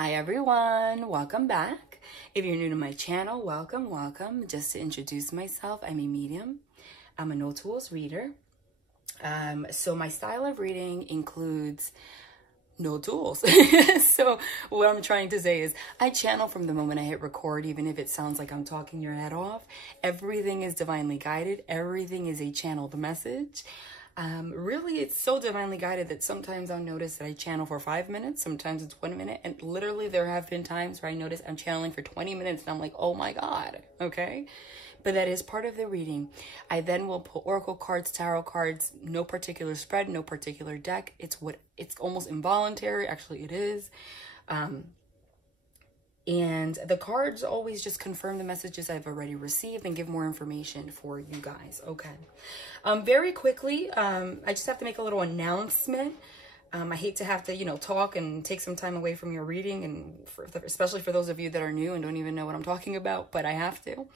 Hi everyone, welcome back. If you're new to my channel, welcome. Just to introduce myself, I'm a medium. I'm a no tools reader. So my style of reading includes no tools. So what I'm trying to say is I channel from the moment I hit record, even if it sounds like I'm talking your head off. Everything is divinely guided. Everything is a channeled message. Really, it's so divinely guided that sometimes I'll notice that I channel for 5 minutes, sometimes it's 1 minute, and literally there have been times where I notice I'm channeling for 20 minutes and I'm like, oh my God, okay? But that is part of the reading. I then will pull oracle cards, tarot cards, no particular spread, no particular deck. It's almost involuntary, actually it is. And the cards always just confirm the messages I've already received and give more information for you guys. Okay. Very quickly, I just have to make a little announcement. I hate to have to, talk and take some time away from your reading, and especially for those of you that are new and don't even know what I'm talking about, but I have to.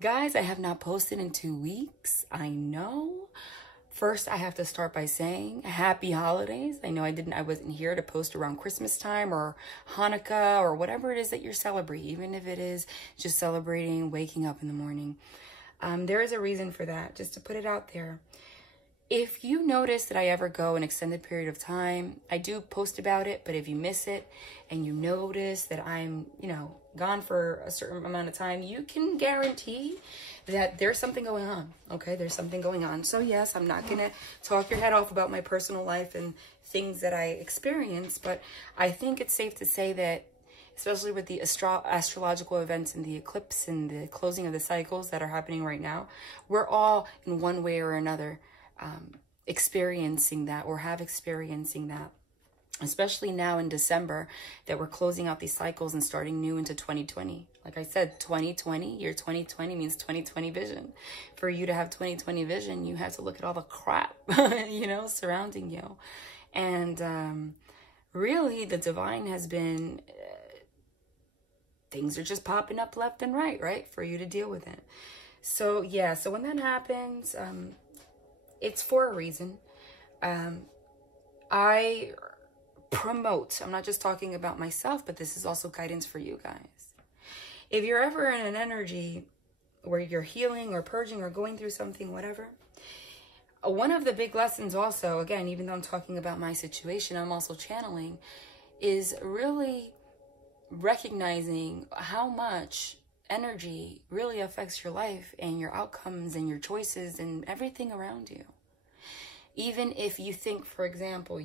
Guys, I have not posted in 2 weeks. I know. First, I have to start by saying happy holidays. I know I wasn't here to post around Christmas time or Hanukkah or whatever it is that you're celebrating, even if it is just celebrating waking up in the morning. There is a reason for that, just to put it out there. If you notice that I ever go an extended period of time, I do post about it, but if you miss it and you notice that I'm, gone for a certain amount of time, you can guarantee that there's something going on, okay? There's something going on. So yes, I'm not going to talk your head off about my personal life and things that I experience, but I think it's safe to say that, especially with the astrological events and the eclipse and the closing of the cycles that are happening right now, we're all in one way or another experiencing that or have experiencing that. Especially now in December that we're closing out these cycles and starting new into 2020. Like I said, 2020, year 2020 means 2020 vision. For you to have 2020 vision, you have to look at all the crap, surrounding you. And really, the divine has been, things are just popping up left and right, for you to deal with it. So, yeah, so when that happens, it's for a reason. I promote, I'm not just talking about myself, but this is also guidance for you guys. If you're ever in an energy where you're healing or purging or going through something, whatever, one of the big lessons also, again, even though I'm talking about my situation, I'm also channeling, is really recognizing how much energy really affects your life and your outcomes and your choices and everything around you. Even if you think, for example,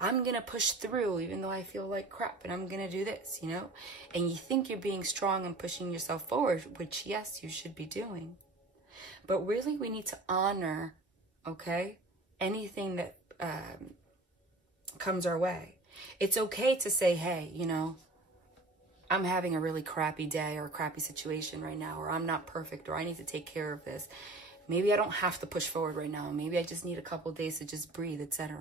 I'm going to push through even though I feel like crap and I'm going to do this, and you think you're being strong and pushing yourself forward, which, yes, you should be doing. But really, we need to honor, okay, anything that comes our way. It's okay to say, hey, I'm having a really crappy day or a crappy situation right now, or I'm not perfect, or I need to take care of this. Maybe I don't have to push forward right now. Maybe I just need a couple of days to just breathe, etc.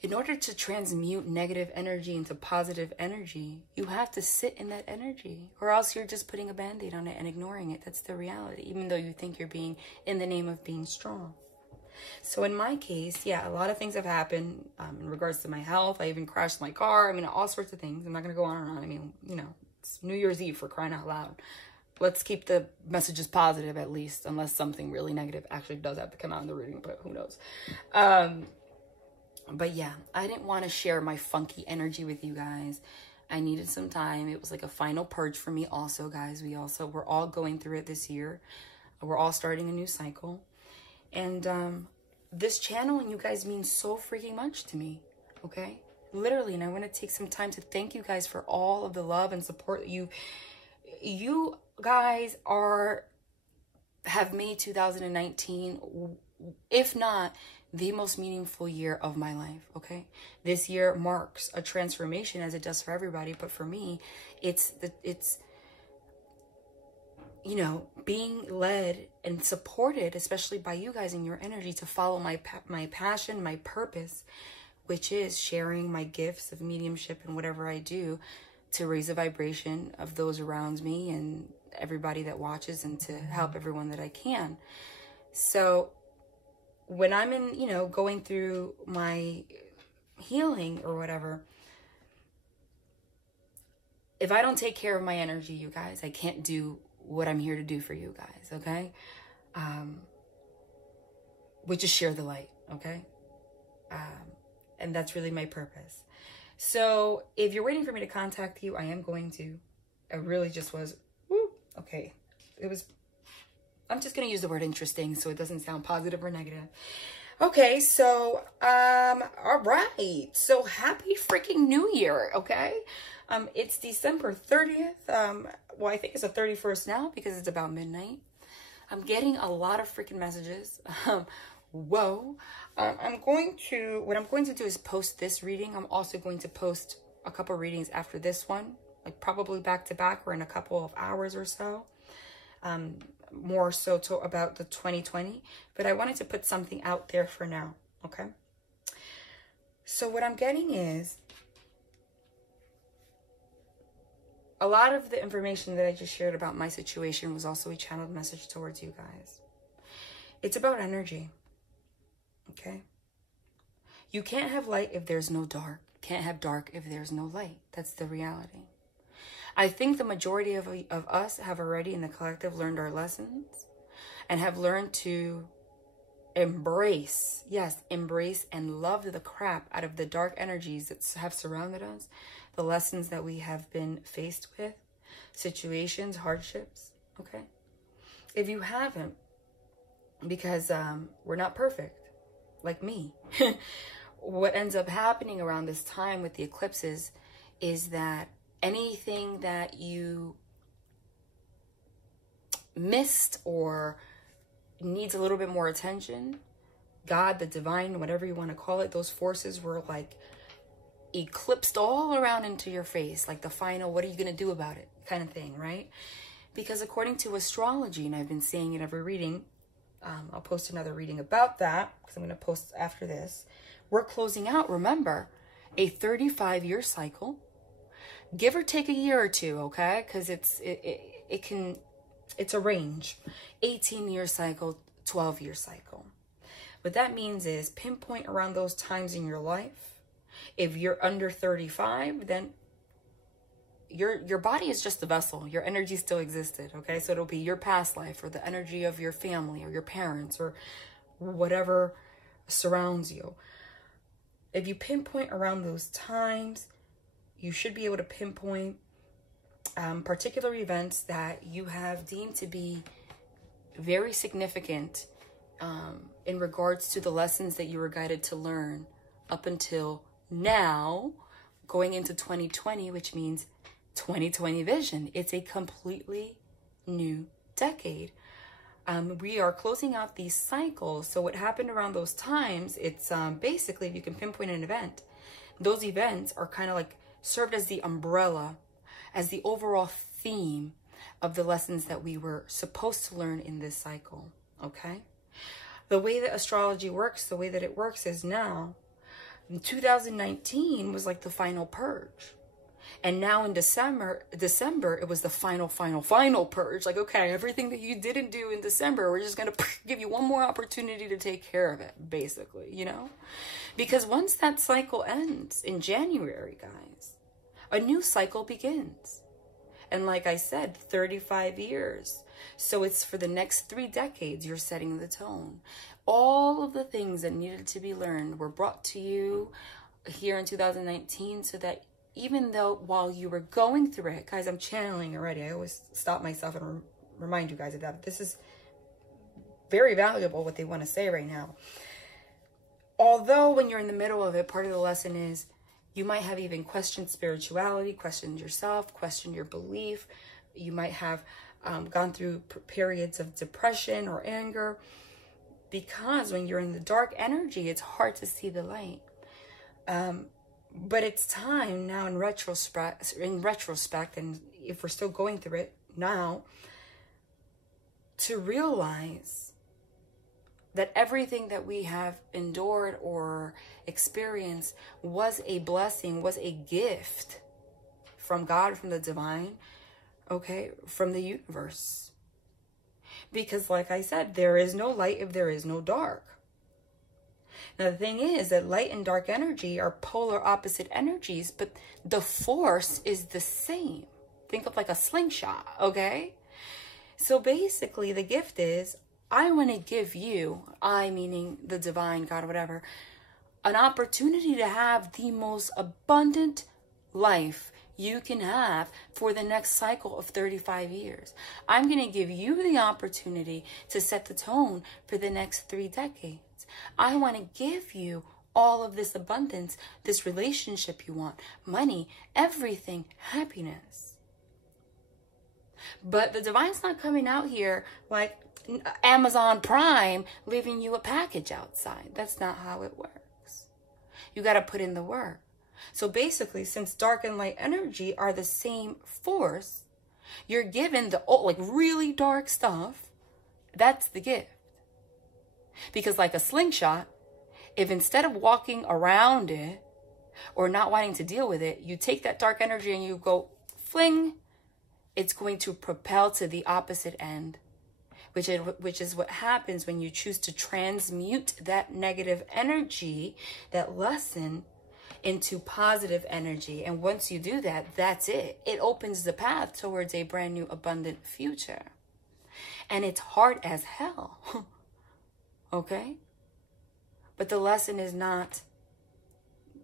In order to transmute negative energy into positive energy, you have to sit in that energy, or else you're just putting a band-aid on it and ignoring it. That's the reality, even though you think you're being in the name of being strong. So in my case, yeah, a lot of things have happened in regards to my health. I even crashed my car. All sorts of things. I'm not going to go on and on. It's New Year's Eve, for crying out loud. Let's keep the messages positive, at least, unless something really negative actually does have to come out in the reading, but who knows. But yeah, I didn't want to share my funky energy with you guys. I needed some time. It was like a final purge for me also, guys. We're all going through it this year. We're all starting a new cycle. And this channel and you guys mean so freaking much to me, okay? Literally, and I want to take some time to thank you guys for all of the love and support that you guys have made 2019, if not the most meaningful year of my life, okay? This year marks a transformation, as it does for everybody, but for me, it's being led and supported, especially by you guys and your energy, to follow my passion, my purpose, which is sharing my gifts of mediumship and whatever I do to raise the vibration of those around me and everybody that watches, and to help everyone that I can. So when I'm in, going through my healing or whatever, if I don't take care of my energy, you guys, I can't do what I'm here to do for you guys, okay? Which is share the light, okay? And that's really my purpose. So if you're waiting for me to contact you, I am going to. I really just was, woo, okay. I'm just going to use the word interesting so it doesn't sound positive or negative. Okay, so, all right. So happy freaking New Year, okay? It's December 30th. Well, I think it's the 31st now because it's about midnight. I'm getting a lot of freaking messages. Whoa. What I'm going to do is post this reading. I'm also going to post a couple readings after this one, like probably back to back or in a couple of hours or so. More so about the 2020, but I wanted to put something out there for now, okay? So what I'm getting is a lot of the information that I just shared about my situation was also a channeled message towards you guys. It's about energy, okay? You can't have light if there's no dark. Can't have dark if there's no light. That's the reality. I think the majority of us have already in the collective learned our lessons and have learned to embrace, yes, embrace and love the crap out of the dark energies that have surrounded us, the lessons that we have been faced with, situations, hardships, okay? If you haven't, because we're not perfect, like me, what ends up happening around this time with the eclipses is that anything that you missed or needs a little bit more attention, God, the divine, whatever you want to call it, those forces were like eclipsed all around into your face, like the final, what are you going to do about it kind of thing, right? Because according to astrology, and I've been saying in every reading, I'll post another reading about that because I'm going to post after this. We're closing out, remember, a 35-year cycle. Give or take a year or two, okay? Because it's a range. 18-year cycle, 12-year cycle. What that means is pinpoint around those times in your life. If you're under 35, then your body is just a vessel. Your energy still existed, okay? So it'll be your past life or the energy of your family or your parents or whatever surrounds you. If you pinpoint around those times, you should be able to pinpoint particular events that you have deemed to be very significant in regards to the lessons that you were guided to learn up until now, going into 2020, which means 2020 vision. It's a completely new decade. We are closing out these cycles. So what happened around those times, it's basically, if you can pinpoint an event, those events are kind of like served as the umbrella, as the overall theme of the lessons that we were supposed to learn in this cycle, okay? The way that astrology works, the way that it works is now, in 2019 was like the final purge. And now in December, it was the final purge. Like, okay, everything that you didn't do in December, we're just going to give you one more opportunity to take care of it, basically, you know? Because once that cycle ends in January, guys, a new cycle begins. And like I said, 35 years. So it's for the next 3 decades, you're setting the tone. All of the things that needed to be learned were brought to you here in 2019 so that even though while you were going through it, guys, I'm channeling already. I always stop myself and remind you guys of that. This is very valuable, what they want to say right now. Although when you're in the middle of it, part of the lesson is you might have even questioned spirituality, questioned yourself, questioned your belief. You might have gone through periods of depression or anger, because when you're in the dark energy, it's hard to see the light. But it's time now in retrospect, and if we're still going through it now, to realize that everything that we have endured or experienced was a blessing, was a gift from God, from the divine, okay, from the universe. Because like I said, there is no light if there is no dark. Now, the thing is that light and dark energy are polar opposite energies, but the force is the same. Think of like a slingshot, okay? So basically the gift is, I want to give you, I meaning the divine, God, whatever, an opportunity to have the most abundant life you can have for the next cycle of 35 years. I'm going to give you the opportunity to set the tone for the next 3 decades. I want to give you all of this abundance, this relationship you want, money, everything, happiness. But the divine's not coming out here like Amazon Prime leaving you a package outside. That's not how it works. You got to put in the work. So basically, since dark and light energy are the same force, you're given the like really dark stuff. That's the gift. Because like a slingshot, if instead of walking around it or not wanting to deal with it, you take that dark energy and you go fling, it's going to propel to the opposite end, which is what happens when you choose to transmute that negative energy, that lesson, into positive energy. And once you do that, that's it. It opens the path towards a brand new abundant future. And it's hard as hell. Okay? But the lesson is not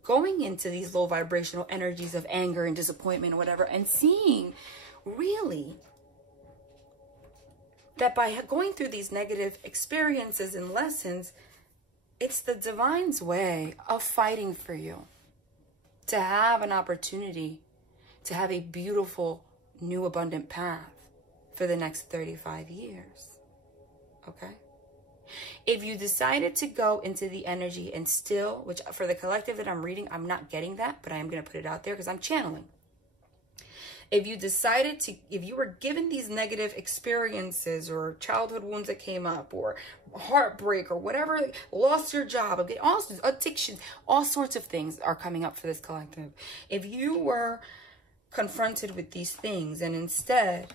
going into these low vibrational energies of anger and disappointment or whatever, and seeing really that by going through these negative experiences and lessons, it's the divine's way of fighting for you to have an opportunity to have a beautiful, new, abundant path for the next 35 years. Okay? If you decided to go into the energy and still, which for the collective that I'm reading, I'm not getting that, but I am going to put it out there because I'm channeling. If you decided to, if you were given these negative experiences or childhood wounds that came up or heartbreak or whatever, lost your job, all addictions, all sorts of things are coming up for this collective. If you were confronted with these things and instead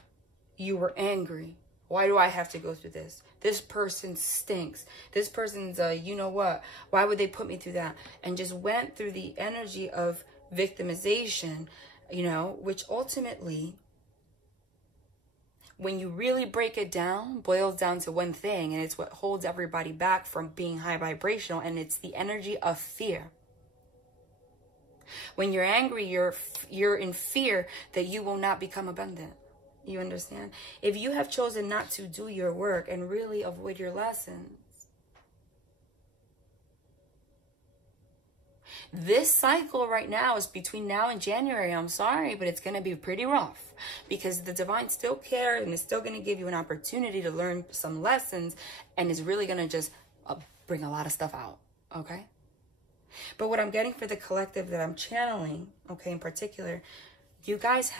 you were angry, why do I have to go through this? This person stinks. This person's you know what? Why would they put me through that? And just went through the energy of victimization, you know, which ultimately, when you really break it down, boils down to one thing, and it's what holds everybody back from being high vibrational, and it's the energy of fear. When you're angry, you're in fear that you will not become abundant. You understand? If you have chosen not to do your work and really avoid your lessons, this cycle right now is between now and January. I'm sorry, but it's going to be pretty rough because the divine still cares and is still going to give you an opportunity to learn some lessons and is really going to just bring a lot of stuff out. Okay? But what I'm getting for the collective that I'm channeling, okay, in particular, you guys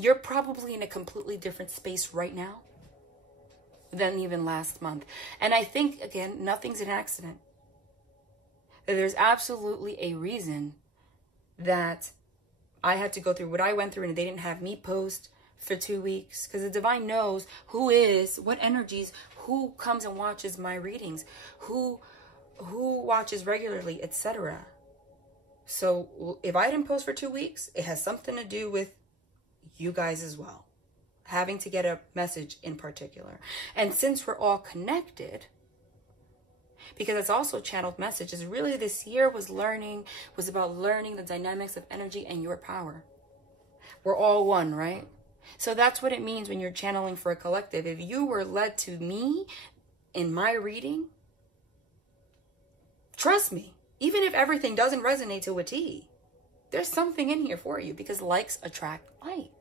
you're probably in a completely different space right now than even last month. And I think, again, nothing's an accident. There's absolutely a reason that I had to go through what I went through and they didn't have me post for 2 weeks, because the divine knows who is, what energies, who comes and watches my readings, who watches regularly, etc. So if I didn't post for 2 weeks, it has something to do with you guys as well, having to get a message in particular. And since we're all connected, because it's also channeled messages, really this year was about learning the dynamics of energy and your power. We're all one, right? So that's what it means when you're channeling for a collective. If you were led to me in my reading, trust me, even if everything doesn't resonate to a T, there's something in here for you, because likes attract likes.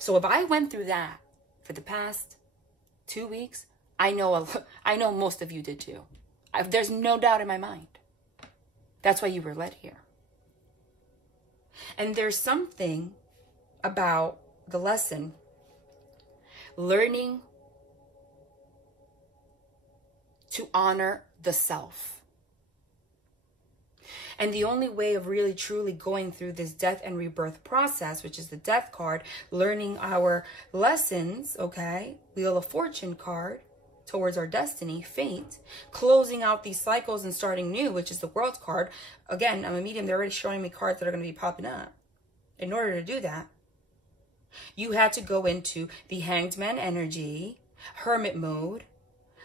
So if I went through that for the past 2 weeks, I know most of you did too. There's no doubt in my mind. That's why you were led here. And there's something about the lesson, learning to honor the self. And the only way of really truly going through this death and rebirth process, which is the death card, learning our lessons, okay, Wheel of Fortune card, towards our destiny, fate, closing out these cycles and starting new, which is the World card. Again, I'm a medium. They're already showing me cards that are going to be popping up. in order to do that, you had to go into the Hanged Man energy, hermit mode,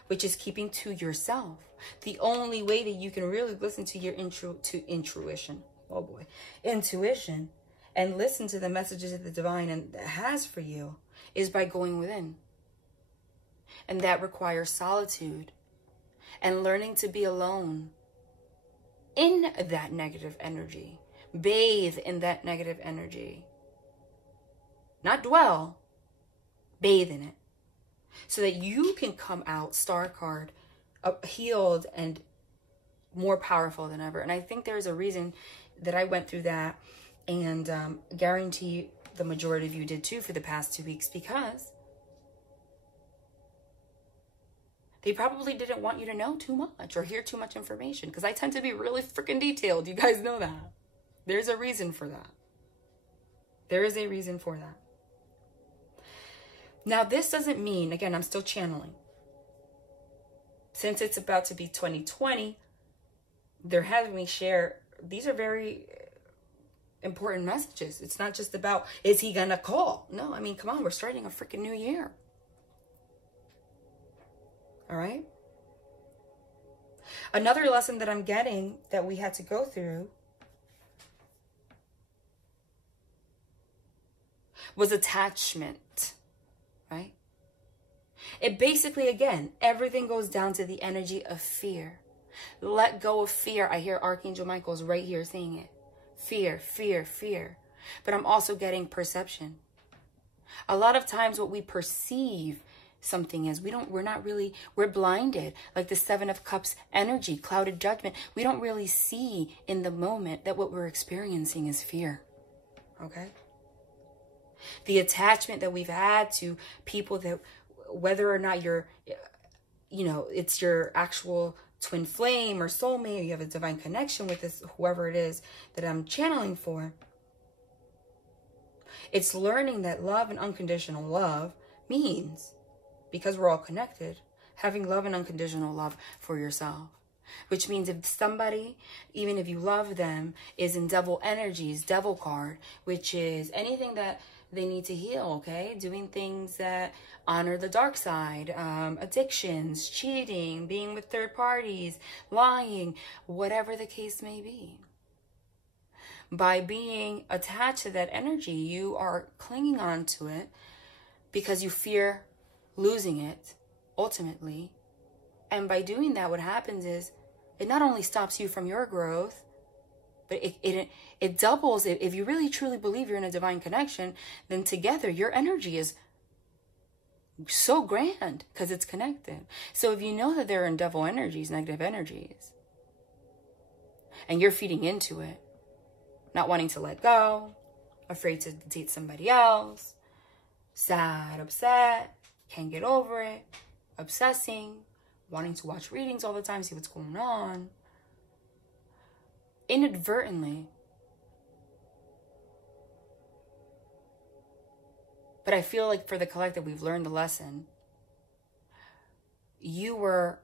which is keeping to yourself. The only way that you can really listen to your intuition, oh boy, intuition, and listen to the messages that the divine has for you is by going within. And that requires solitude and learning to be alone in that negative energy. Bathe in that negative energy. Not dwell, bathe in it. So that you can come out, star card, healed and more powerful than ever. And I think there's a reason that I went through that, and guarantee the majority of you did too for the past 2 weeks, because they probably didn't want you to know too much or hear too much information, because I tend to be really freaking detailed. You guys know that. There's a reason for that. There is a reason for that. Now, this doesn't mean, again, I'm still channeling. Since it's about to be 2020, they're having me share, these are very important messages. It's not just about, is he gonna call? No, I mean, come on, we're starting a freaking new year. All right? Another lesson that I'm getting that we had to go through was attachment, right? It basically, again, everything goes down to the energy of fear. Let go of fear. I hear Archangel Michael's right here saying it. Fear, fear, fear. But I'm also getting perception. A lot of times what we perceive something as, we're blinded. Like the 7 of Cups energy, clouded judgment. We don't really see in the moment that what we're experiencing is fear. Okay? The attachment that we've had to people, that whether or not you're, it's your actual twin flame or soulmate, or you have a divine connection with this, whoever it is that I'm channeling for. It's learning that love and unconditional love means, because we're all connected, having love and unconditional love for yourself. Which means if somebody, even if you love them, is in devil energies, devil card, which is anything that they need to heal, okay? Doing things that honor the dark side, addictions, cheating, being with third parties, lying, whatever the case may be. By being attached to that energy, you are clinging on to it because you fear losing it, ultimately. And by doing that, what happens is it not only stops you from your growth, but it doubles it. If you really truly believe you're in a divine connection, then together your energy is so grand because it's connected. So if you know that they're in devil energies, negative energies, and you're feeding into it, not wanting to let go, afraid to date somebody else, sad, upset, can't get over it, obsessing, wanting to watch readings all the time, see what's going on, inadvertently. But I feel like for the collective, we've learned the lesson. You were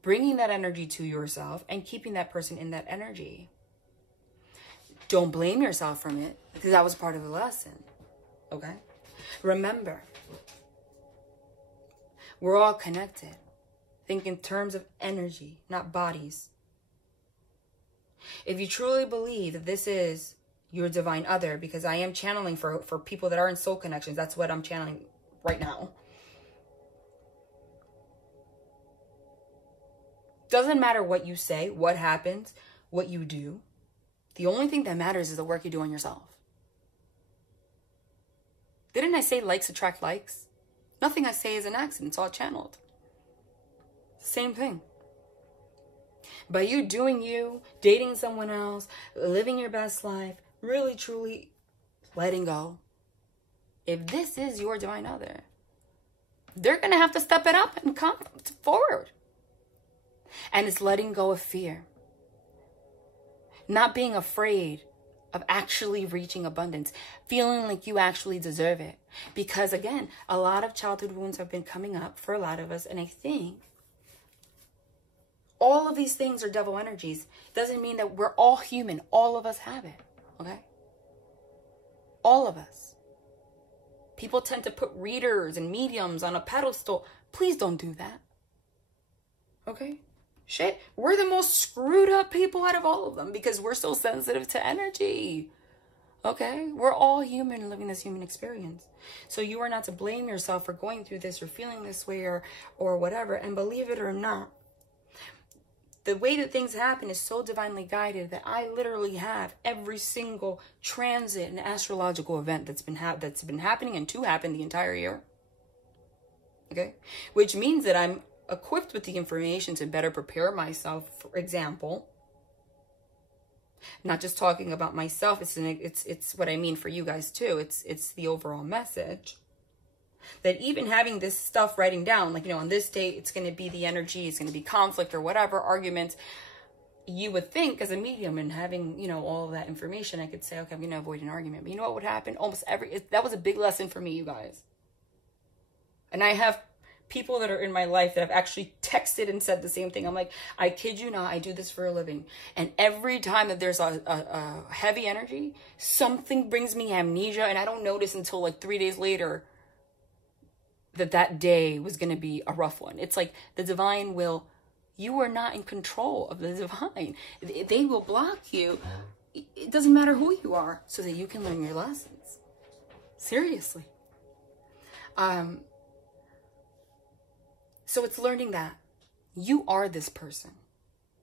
bringing that energy to yourself and keeping that person in that energy. Don't blame yourself from it, because that was part of the lesson. Okay? Remember, we're all connected. Think in terms of energy, not bodies. If you truly believe that this is your divine other, because I am channeling for people that are in soul connections. That's what I'm channeling right now. Doesn't matter what you say, what happens, what you do. The only thing that matters is the work you do on yourself. Didn't I say likes attract likes? Nothing I say is an accident. It's all channeled. Same thing. By you doing you, dating someone else, living your best life, really, truly letting go. If this is your divine other, they're going to have to step it up and come forward. And it's letting go of fear. Not being afraid of actually reaching abundance. Feeling like you actually deserve it. Because again, a lot of childhood wounds have been coming up for a lot of us. And I think all of these things are devil energies. Doesn't mean that we're all human. All of us have it. Okay? All of us. People tend to put readers and mediums on a pedestal. Please don't do that. Okay? Shit, we're the most screwed up people out of all of them because we're so sensitive to energy. Okay? We're all human living this human experience. So you are not to blame yourself for going through this or feeling this way or whatever. And believe it or not, the way that things happen is so divinely guided that I literally have every single transit and astrological event that's been happening and to happen the entire year. Okay? Which means that I'm equipped with the information to better prepare myself. For example, not just talking about myself, it's what I mean for you guys too. It's the overall message. That even having this stuff writing down, like, you know, on this date, it's going to be the energy, it's going to be conflict or whatever, arguments. You would think as a medium and having, you know, all of that information, I could say, okay, I'm going to avoid an argument. But you know what would happen? That was a big lesson for me, you guys. And I have people that are in my life that have actually texted and said the same thing. I'm like, I kid you not, I do this for a living. And every time that there's a heavy energy, something brings me amnesia. And I don't notice until like 3 days later that day was going to be a rough one. It's like the divine will, you are not in control of the divine. They will block you. It doesn't matter who you are, so that you can learn your lessons. Seriously. So it's learning that you are this person.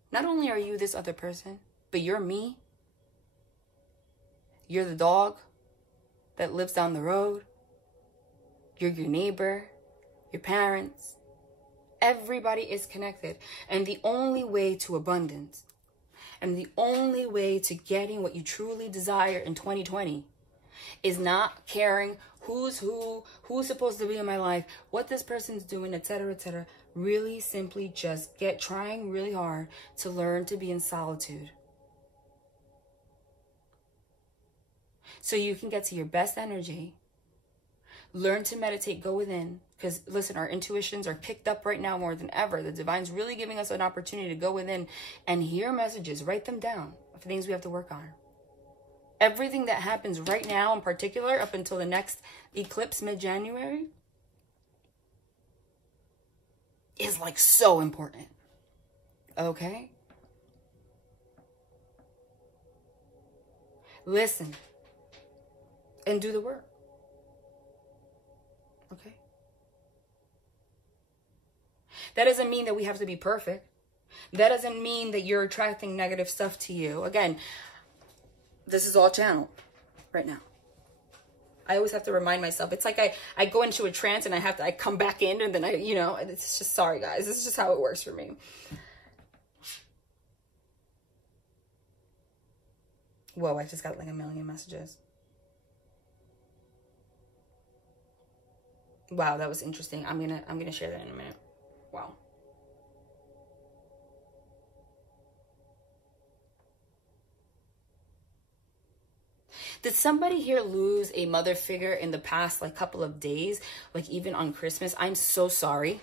Not only are you this other person, but you're me. You're the dog that lives down the road. You're your neighbor, your parents. Everybody is connected. And the only way to abundance and the only way to getting what you truly desire in 2020 is not caring who's who's supposed to be in my life, what this person's doing, etc., etc. Really simply just trying really hard to learn to be in solitude. So you can get to your best energy. Learn to meditate, go within. Because listen, our intuitions are kicked up right now more than ever. The divine's really giving us an opportunity to go within and hear messages, write them down of things we have to work on. Everything that happens right now in particular, up until the next eclipse mid-January, is like so important. Okay? Listen and do the work. Okay? That doesn't mean that we have to be perfect. That doesn't mean that you're attracting negative stuff to you. Again, this is all channeled right now. I always have to remind myself. It's like I go into a trance and I come back in and then it's just, sorry guys. This is just how it works for me. Whoa, I just got like 1 million messages. Wow, that was interesting. I'm gonna share that in a minute. Wow. Did somebody here lose a mother figure in the past like couple of days? Like even on Christmas? I'm so sorry.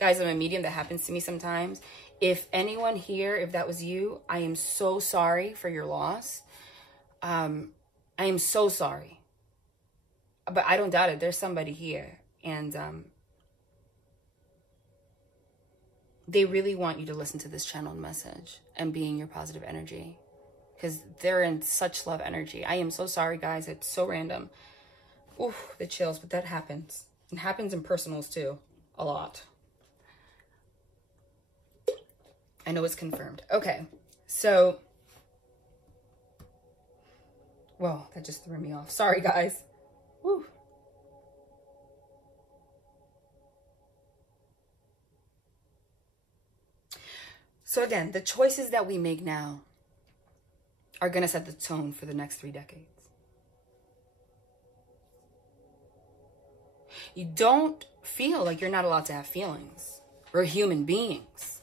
Guys, I'm a medium. That happens to me sometimes. If anyone here, if that was you, I am so sorry for your loss. I am so sorry. But I don't doubt it. There's somebody here. And they really want you to listen to this channeled message and be in your positive energy. Because they're in such love energy. I am so sorry, guys. It's so random. Ooh, the chills. But that happens. It happens in personals, too. A lot. I know it's confirmed. Okay. So. Whoa, that just threw me off. Sorry, guys. Woo. So again, the choices that we make now are going to set the tone for the next 3 decades. You don't feel like you're not allowed to have feelings. We're human beings.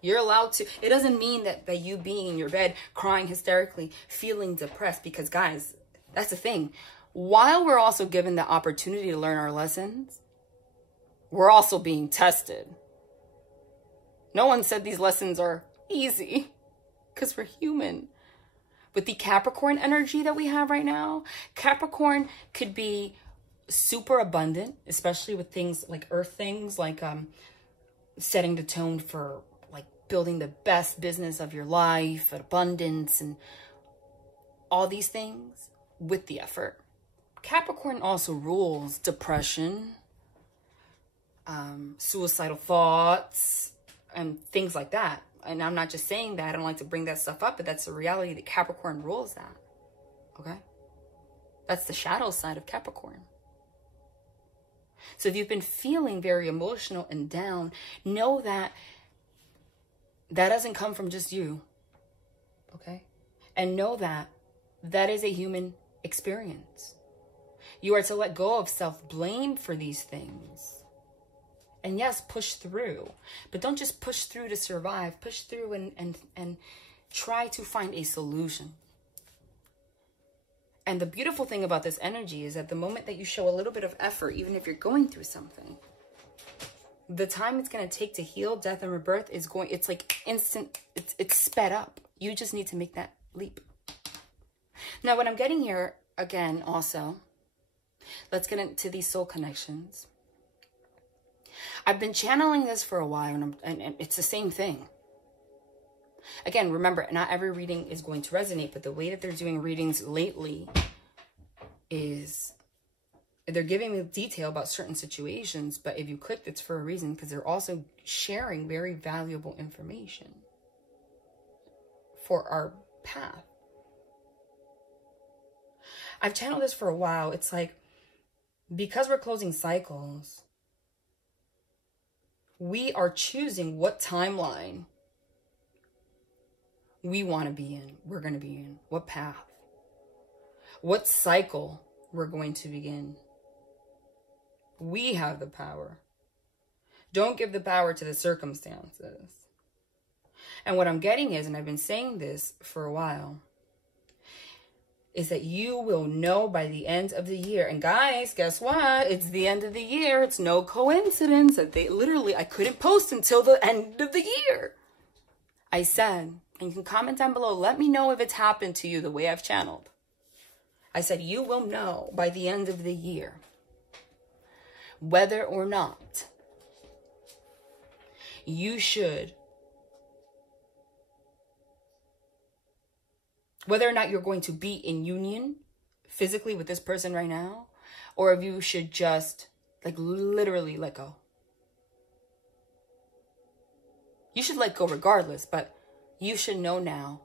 You're allowed to. It doesn't mean that by you being in your bed, crying hysterically, feeling depressed, because guys, that's the thing. While we're also given the opportunity to learn our lessons, we're also being tested. No one said these lessons are easy because we're human. with the Capricorn energy that we have right now, Capricorn could be super abundant, especially with things like earth things, like setting the tone for like building the best business of your life, abundance, and all these things with the effort. Capricorn also rules depression, suicidal thoughts, and things like that. And I'm not just saying that. I don't like to bring that stuff up, but that's the reality that Capricorn rules that. Okay? That's the shadow side of Capricorn. So if you've been feeling very emotional and down, know that that doesn't come from just you. Okay? And know that that is a human experience. You are to let go of self-blame for these things. And yes, push through. But don't just push through to survive. Push through and try to find a solution. And the beautiful thing about this energy is that the moment that you show a little bit of effort, even if you're going through something, the time it's going to take to heal, death, and rebirth is going, it's like instant, it's sped up. You just need to make that leap. Now, what I'm getting here, again, also, let's get into these soul connections. I've been channeling this for a while, and it's the same thing. Again, remember, not every reading is going to resonate, but the way that they're doing readings lately is they're giving me detail about certain situations, but if you clicked, it's for a reason, because they're also sharing very valuable information for our path. I've channeled this for a while. It's like, because we're closing cycles, we are choosing what timeline we want to be in, we're going to be in, what path, what cycle we're going to begin. We have the power. Don't give the power to the circumstances. And what I'm getting is, and I've been saying this for a while, is that you will know by the end of the year. And guys, guess what? It's the end of the year. It's no coincidence that I couldn't post until the end of the year. I said, and you can comment down below, let me know if it's happened to you the way I've channeled. I said, you will know by the end of the year whether or not you should, whether or not you're going to be in union physically with this person right now, or if you should just like literally let go. You should let go regardless, but you should know now.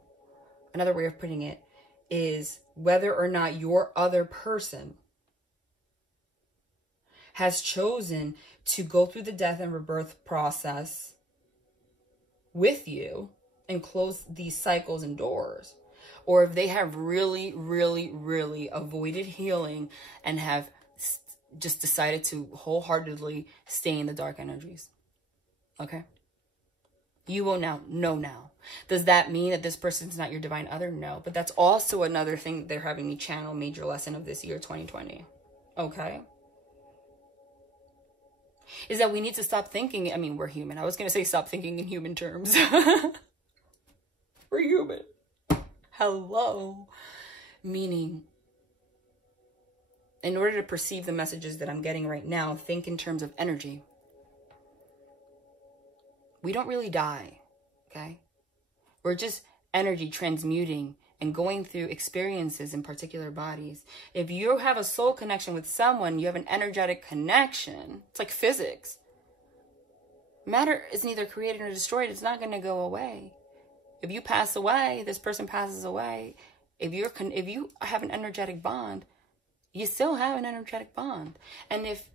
Another way of putting it is whether or not your other person has chosen to go through the death and rebirth process with you and close these cycles and doors, or if they have really, really, really avoided healing and have just decided to wholeheartedly stay in the dark energies. Okay? You will now know now. Does that mean that this person's not your divine other? No. But that's also another thing that they're having me channel, major lesson of this year, 2020. Okay? Is that we need to stop thinking. I mean, we're human. I was going to say stop thinking in human terms. We're human. Hello. Meaning, in order to perceive the messages that I'm getting right now, think in terms of energy. We don't really die, okay? We're just energy transmuting and going through experiences in particular bodies. If you have a soul connection with someone, you have an energetic connection. It's like physics. Matter is neither created nor destroyed. It's not going to go away. If you pass away, this person passes away. If you have an energetic bond, you still have an energetic bond. And if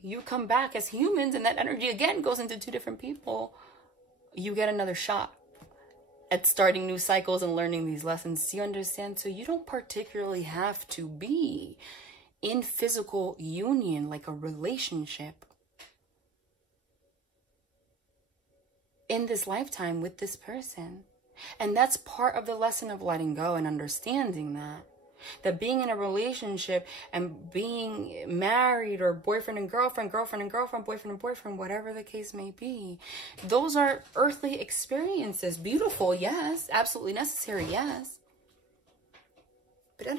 you come back as humans and that energy again goes into two different people, you get another shot at starting new cycles and learning these lessons. Do you understand? So you don't particularly have to be in physical union, like a relationship, in this lifetime with this person. And that's part of the lesson of letting go and understanding that being in a relationship and being married, or boyfriend and girlfriend, boyfriend and boyfriend, whatever the case may be, those are earthly experiences. Beautiful, yes. Absolutely necessary, yes. But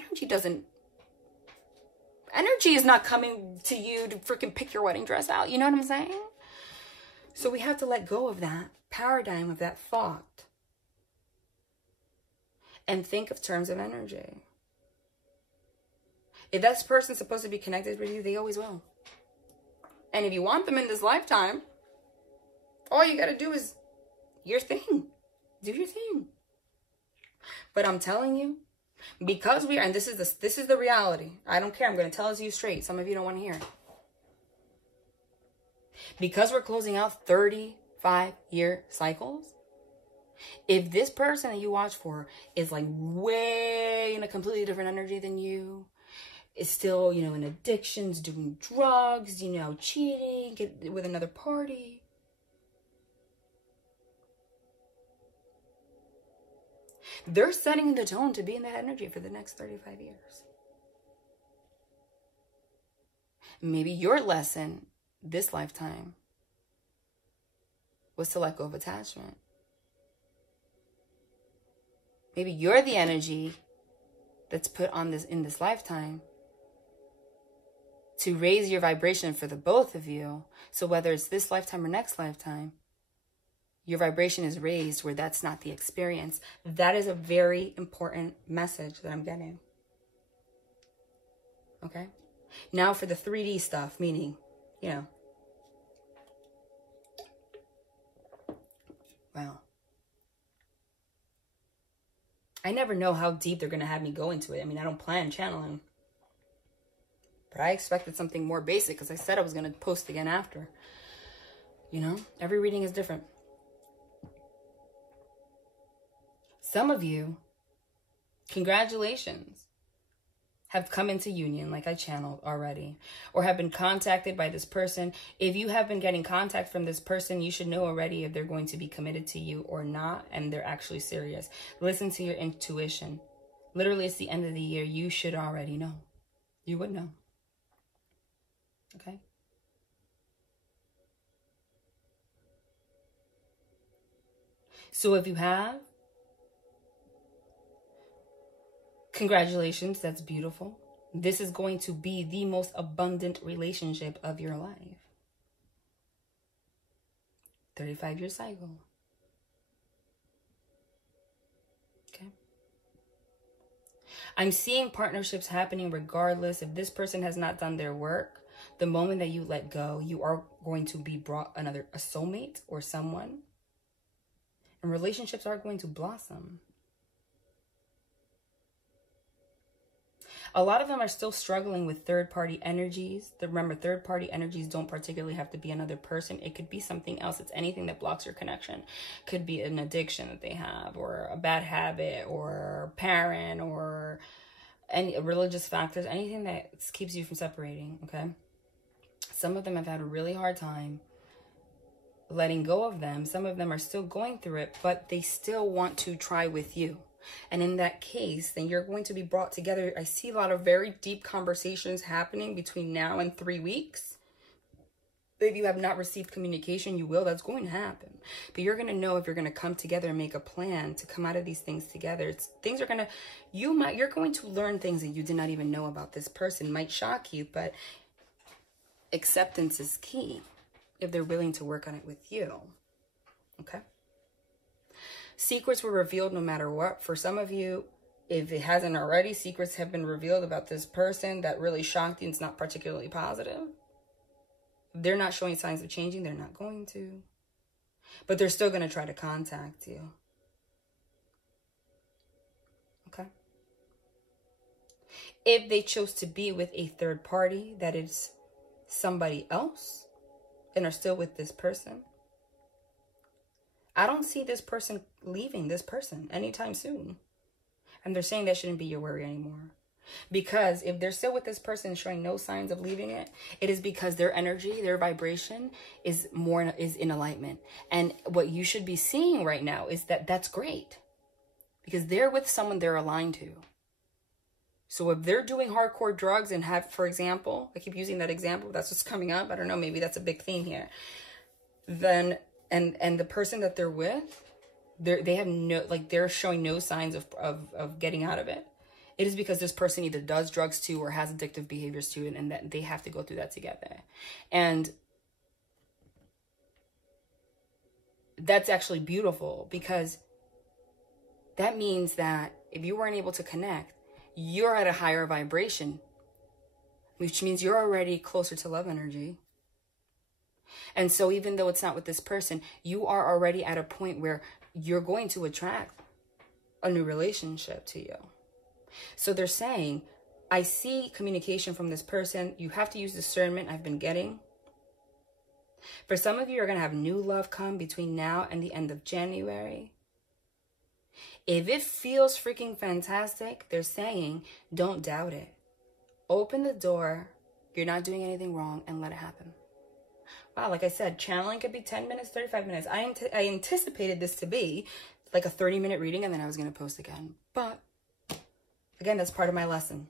energy is not coming to you to freaking pick your wedding dress out. You know what I'm saying? So we have to let go of that paradigm, of that thought, and think of terms of energy. If that person's supposed to be connected with you, they always will. And if you want them in this lifetime, all you got to do is your thing. Do your thing. But I'm telling you, because we are, and this is the reality. I don't care. I'm going to tell it to you straight. Some of you don't want to hear it. Because we're closing out 35-year cycles, if this person that you watch for is like way in a completely different energy than you, is still, you know, in addictions, doing drugs, you know, cheating, get with another party, they're setting the tone to be in that energy for the next 35 years. Maybe your lesson this lifetime was to let go of attachment. Maybe you're the energy that's put on this in this lifetime to raise your vibration for the both of you. So whether it's this lifetime or next lifetime, your vibration is raised where that's not the experience. That is a very important message that I'm getting. Okay? Now for the 3D stuff, meaning, you know, wow. I never know how deep they're going to have me go into it. I mean, I don't plan channeling. But I expected something more basic because I said I was going to post again after. You know, every reading is different. Some of you, congratulations, have come into union like I channeled already, or have been contacted by this person. If you have been getting contact from this person, you should know already if they're going to be committed to you or not, and they're actually serious. Listen to your intuition. Literally, it's the end of the year. You should already know. You would know. Okay? So if you have, congratulations, that's beautiful. This is going to be the most abundant relationship of your life. 35-year cycle. Okay. I'm seeing partnerships happening regardless. If this person has not done their work, the moment that you let go, you are going to be brought a soulmate or someone. And relationships are going to blossom. A lot of them are still struggling with third-party energies. Remember, third-party energies don't particularly have to be another person. It could be something else. It's anything that blocks your connection. Could be an addiction that they have, or a bad habit, or a parent, or any religious factors, anything that keeps you from separating, okay? Some of them have had a really hard time letting go of them. Some of them are still going through it, but they still want to try with you. And in that case, then you're going to be brought together. I see a lot of very deep conversations happening between now and 3 weeks. If you have not received communication, you will. That's going to happen. But you're going to know if you're going to come together and make a plan to come out of these things together. Things are going to, you're going to learn things that you did not even know about this person. Might shock you, but acceptance is key if they're willing to work on it with you. Okay? Secrets were revealed no matter what. For some of you, if it hasn't already, secrets have been revealed about this person that really shocked you and it's not particularly positive. If they're not showing signs of changing, they're not going to. But they're still going to try to contact you. Okay? If they chose to be with a third party that is somebody else and are still with this person, I don't see this person leaving this person anytime soon. And they're saying that shouldn't be your worry anymore. Because if they're still with this person showing no signs of leaving it, it is because their energy, their vibration is in alignment. And what you should be seeing right now is that that's great. Because they're with someone they're aligned to. So if they're doing hardcore drugs and have, for example, I keep using that example, that's what's coming up. I don't know, maybe that's a big theme here. Then, and the person that they're with, they have no, like, they're showing no signs of getting out of it. it is because this person either does drugs too or has addictive behaviors too, and that they have to go through that together. And that's actually beautiful, because that means that if you weren't able to connect, you're at a higher vibration, which means you're already closer to love energy. And so even though it's not with this person, you are already at a point where you're going to attract a new relationship to you. So they're saying, I see communication from this person. You have to use discernment. I've been getting. For some of you, are going to have new love come between now and the end of January. If it feels freaking fantastic, they're saying, don't doubt it. Open the door. You're not doing anything wrong, and let it happen. Wow, like I said, channeling could be 10 minutes, 35 minutes. I anticipated this to be like a 30-minute reading, and then I was going to post again. But again, that's part of my lesson.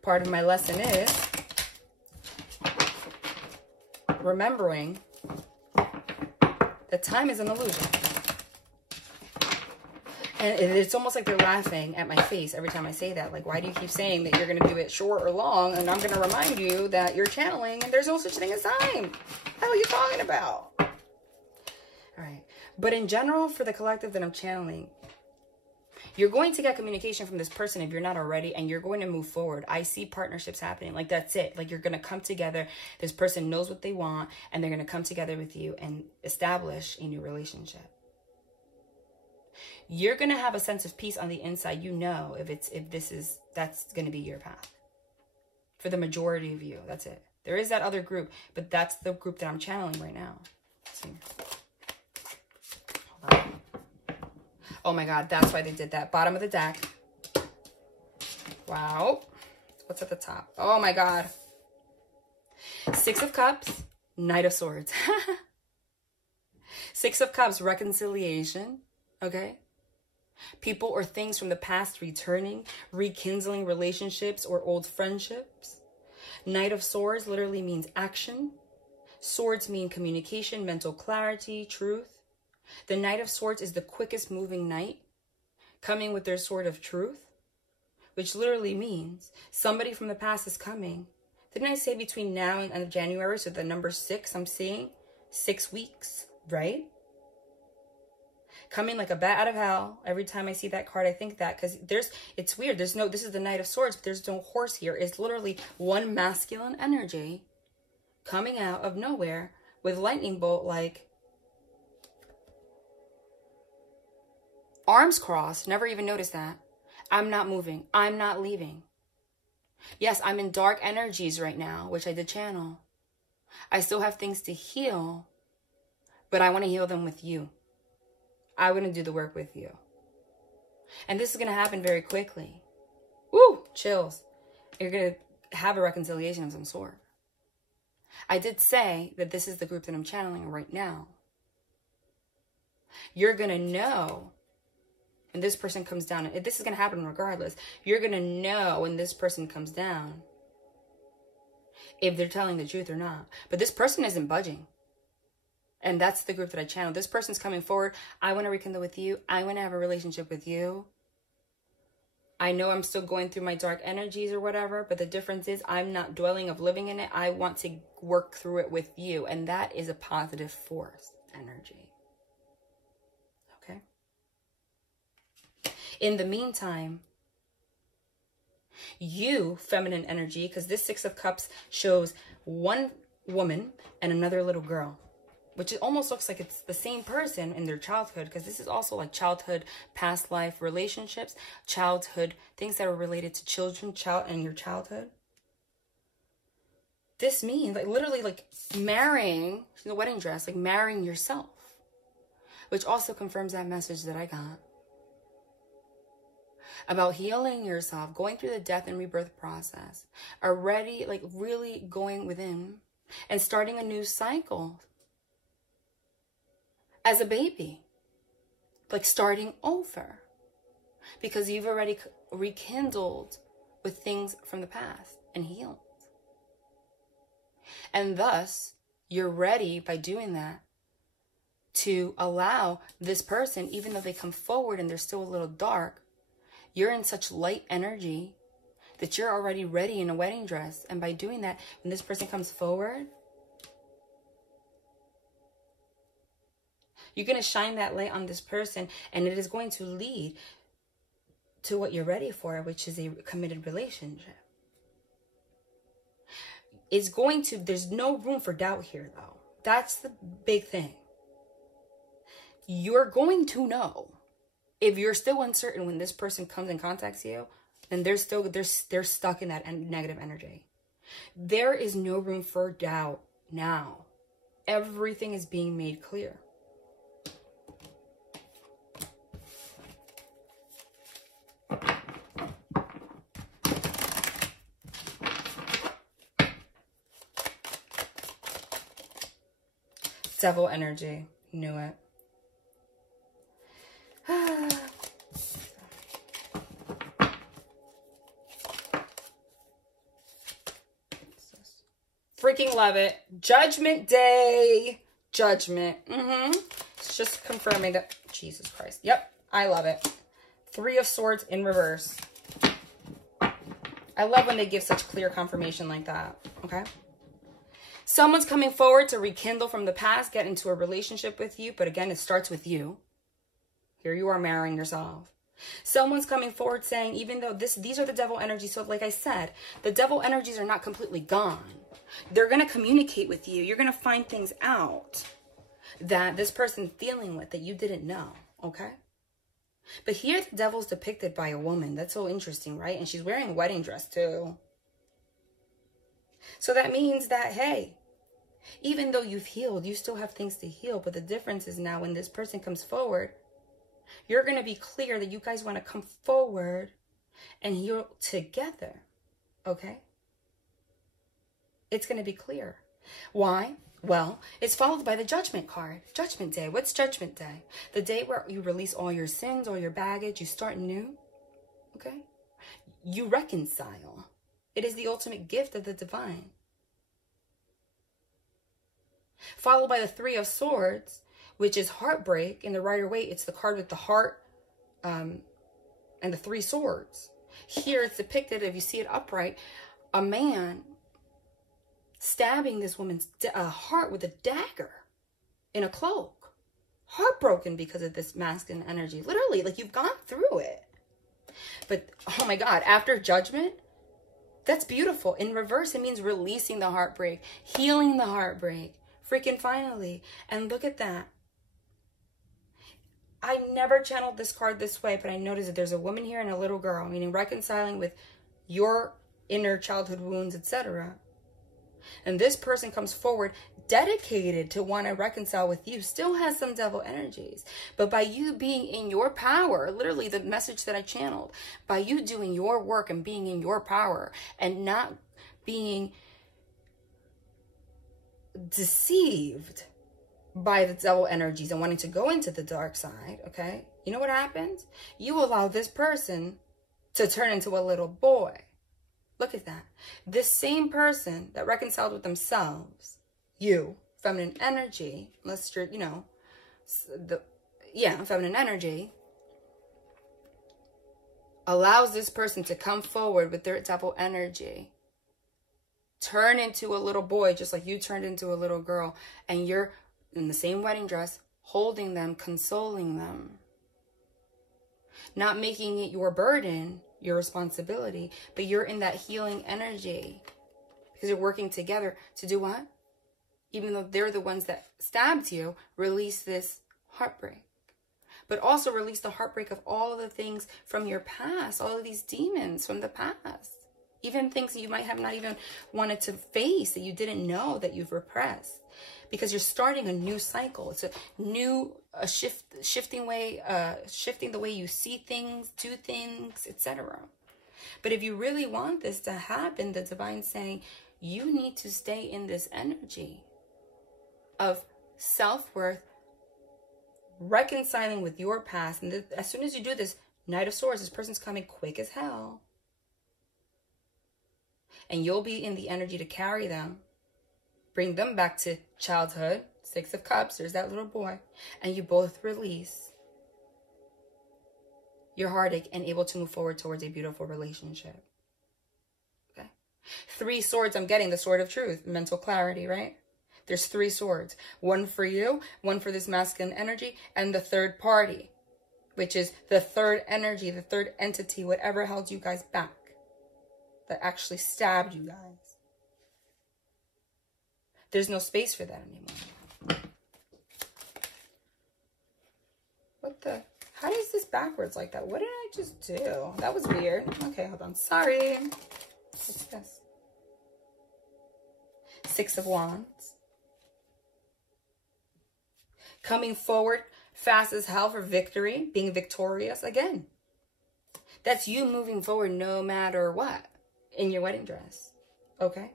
Part of my lesson is remembering that time is an illusion. And it's almost like they're laughing at my face every time I say that. Like, why do you keep saying that you're going to do it short or long? And I'm going to remind you that you're channeling and there's no such thing as time. What the hell are you talking about? All right. But in general, for the collective that I'm channeling, you're going to get communication from this person if you're not already, and you're going to move forward. I see partnerships happening. Like, that's it. Like, you're going to come together. This person knows what they want, and they're going to come together with you and establish a new relationship. You're going to have a sense of peace on the inside. You know, that's going to be your path. For the majority of you, that's it. There is that other group, but that's the group that I'm channeling right now. Let's see. Hold on. Oh my God, that's why they did that. Bottom of the deck. Wow. What's at the top? Oh my God. Six of Cups, Knight of Swords. Six of Cups, reconciliation. Okay. People or things from the past returning, rekindling relationships or old friendships. Knight of Swords literally means action. Swords mean communication, mental clarity, truth. The Knight of Swords is the quickest moving knight, coming with their sword of truth, which literally means somebody from the past is coming. Didn't I say between now and end of January? So the number 6, I'm seeing 6 weeks, right? Coming like a bat out of hell. Every time I see that card, I think that, because it's weird. This is the Knight of Swords, but there's no horse here. It's literally one masculine energy coming out of nowhere with lightning bolt, like arms crossed. Never even noticed that. I'm not moving. I'm not leaving. Yes, I'm in dark energies right now, which I did channel. I still have things to heal, but I want to heal them with you. I want to do the work with you. And this is going to happen very quickly. Woo! Chills. You're going to have a reconciliation of some sort. I did say that this is the group that I'm channeling right now. You're going to know when this person comes down. This is going to happen regardless. You're going to know when this person comes down if they're telling the truth or not. But this person isn't budging. And that's the group that I channel. This person's coming forward. I want to rekindle with you. I want to have a relationship with you. I know I'm still going through my dark energies or whatever, but the difference is I'm not dwelling of living in it. I want to work through it with you. And that is a positive force energy. Okay? In the meantime, you, feminine energy, because this 6 of Cups shows one woman and another little girl, which it almost looks like it's the same person in their childhood, because this is also like childhood, past life relationships, childhood, things that are related to children, and your childhood. This means like literally like marrying, the wedding dress, like marrying yourself, which also confirms that message that I got about healing yourself, going through the death and rebirth process, already like really going within and starting a new cycle. As a baby, like starting over, because you've already rekindled with things from the past and healed. And thus, you're ready by doing that to allow this person, even though they come forward and they're still a little dark, you're in such light energy that you're already ready in a wedding dress. And by doing that, when this person comes forward, you're going to shine that light on this person, and it is going to lead to what you're ready for, which is a committed relationship. It's going to, there's no room for doubt here, though. That's the big thing. You're going to know. If you're still uncertain when this person comes and contacts you, then they're stuck in that negative energy. There is no room for doubt now. Everything is being made clear. Devil energy. Knew it. Freaking love it. Judgment Day. Judgment. It's just confirming that. Jesus Christ. Yep. I love it. 3 of Swords in reverse. I love when they give such clear confirmation like that. Okay. Someone's coming forward to rekindle from the past, get into a relationship with you. But again, it starts with you. Here you are marrying yourself. Someone's coming forward saying, even though these are the devil energies. So like I said, the devil energies are not completely gone. They're going to communicate with you. You're going to find things out that this person's dealing with that you didn't know. Okay. But here the devil's depicted by a woman. That's so interesting, right? And she's wearing a wedding dress too. So that means that, hey, even though you've healed, you still have things to heal. But the difference is now when this person comes forward, you're going to be clear that you guys want to come forward and heal together. Okay? It's going to be clear. Why? Well, it's followed by the Judgment card. Judgment Day. What's Judgment Day? The day where you release all your sins, all your baggage, you start new. Okay? You reconcile. It is the ultimate gift of the divine. Followed by the 3 of Swords, which is heartbreak. In the Rider-Waite, it's the card with the heart and the 3 swords. Here it's depicted, if you see it upright, a man stabbing this woman's heart with a dagger in a cloak. Heartbroken because of this masculine energy. Literally, like you've gone through it. But, oh my God, after Judgment, that's beautiful. In reverse, it means releasing the heartbreak, healing the heartbreak, freaking finally. And look at that. I never channeled this card this way, but I noticed that there's a woman here and a little girl, meaning reconciling with your inner childhood wounds, etc. And this person comes forward dedicated to want to reconcile with you, still has some devil energies. But by you being in your power, literally the message that I channeled, by you doing your work and being in your power and not being deceived by the devil energies and wanting to go into the dark side, okay? You know what happens? You allow this person to turn into a little boy. Look at that. This same person that reconciled with themselves, you, feminine energy, unless you're, you know, feminine energy, allows this person to come forward with their devil energy, turn into a little boy, just like you turned into a little girl, and you're in the same wedding dress, holding them, consoling them, not making it your burden, your responsibility, but you're in that healing energy because you're working together to do what? Even though they're the ones that stabbed you, release this heartbreak, but also release the heartbreak of all of the things from your past, all of these demons from the past, even things that you might have not even wanted to face that you didn't know that you've repressed, because you're starting a new cycle. It's a new shifting the way you see things, do things, etc. But if you really want this to happen, the divine's saying you need to stay in this energy of self-worth, reconciling with your past. And as soon as you do this, Knight of Swords, this person's coming quick as hell. And you'll be in the energy to carry them, bring them back to childhood, Six of Cups, there's that little boy. And you both release your heartache and able to move forward towards a beautiful relationship. Okay. Three swords, I'm getting the sword of truth, mental clarity, right? There's three swords. One for you, one for this masculine energy, and the third party, which is the third energy, the third entity, whatever held you guys back, that actually stabbed you guys. There's no space for that anymore. What the? How is this backwards like that? What did I just do? That was weird. Okay, hold on. Sorry. What's this? Six of Wands. Coming forward fast as hell for victory, being victorious again. That's you moving forward no matter what in your wedding dress, okay?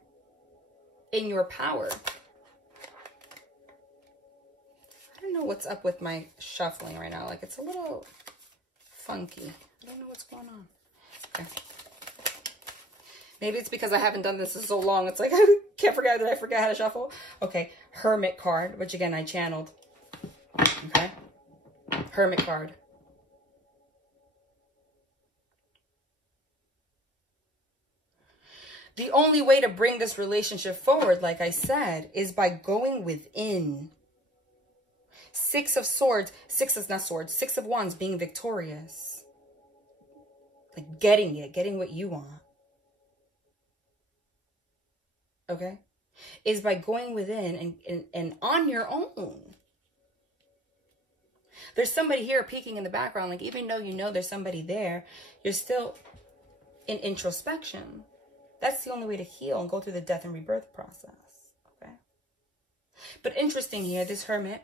In your power. I don't know what's up with my shuffling right now. Like, it's a little funky. I don't know what's going on. Okay. Maybe it's because I haven't done this in so long. It's like, I can't forget that I forget how to shuffle. Okay, Hermit card, which again, I channeled. Okay, Hermit card. The only way to bring this relationship forward, like I said, is by going within. Six of Swords, Six of Wands, being victorious. Like getting it, getting what you want. Okay? Is by going within and on your own. There's somebody here peeking in the background. Like, even though you know there's somebody there, you're still in introspection. That's the only way to heal and go through the death and rebirth process. Okay? But interesting here, this Hermit,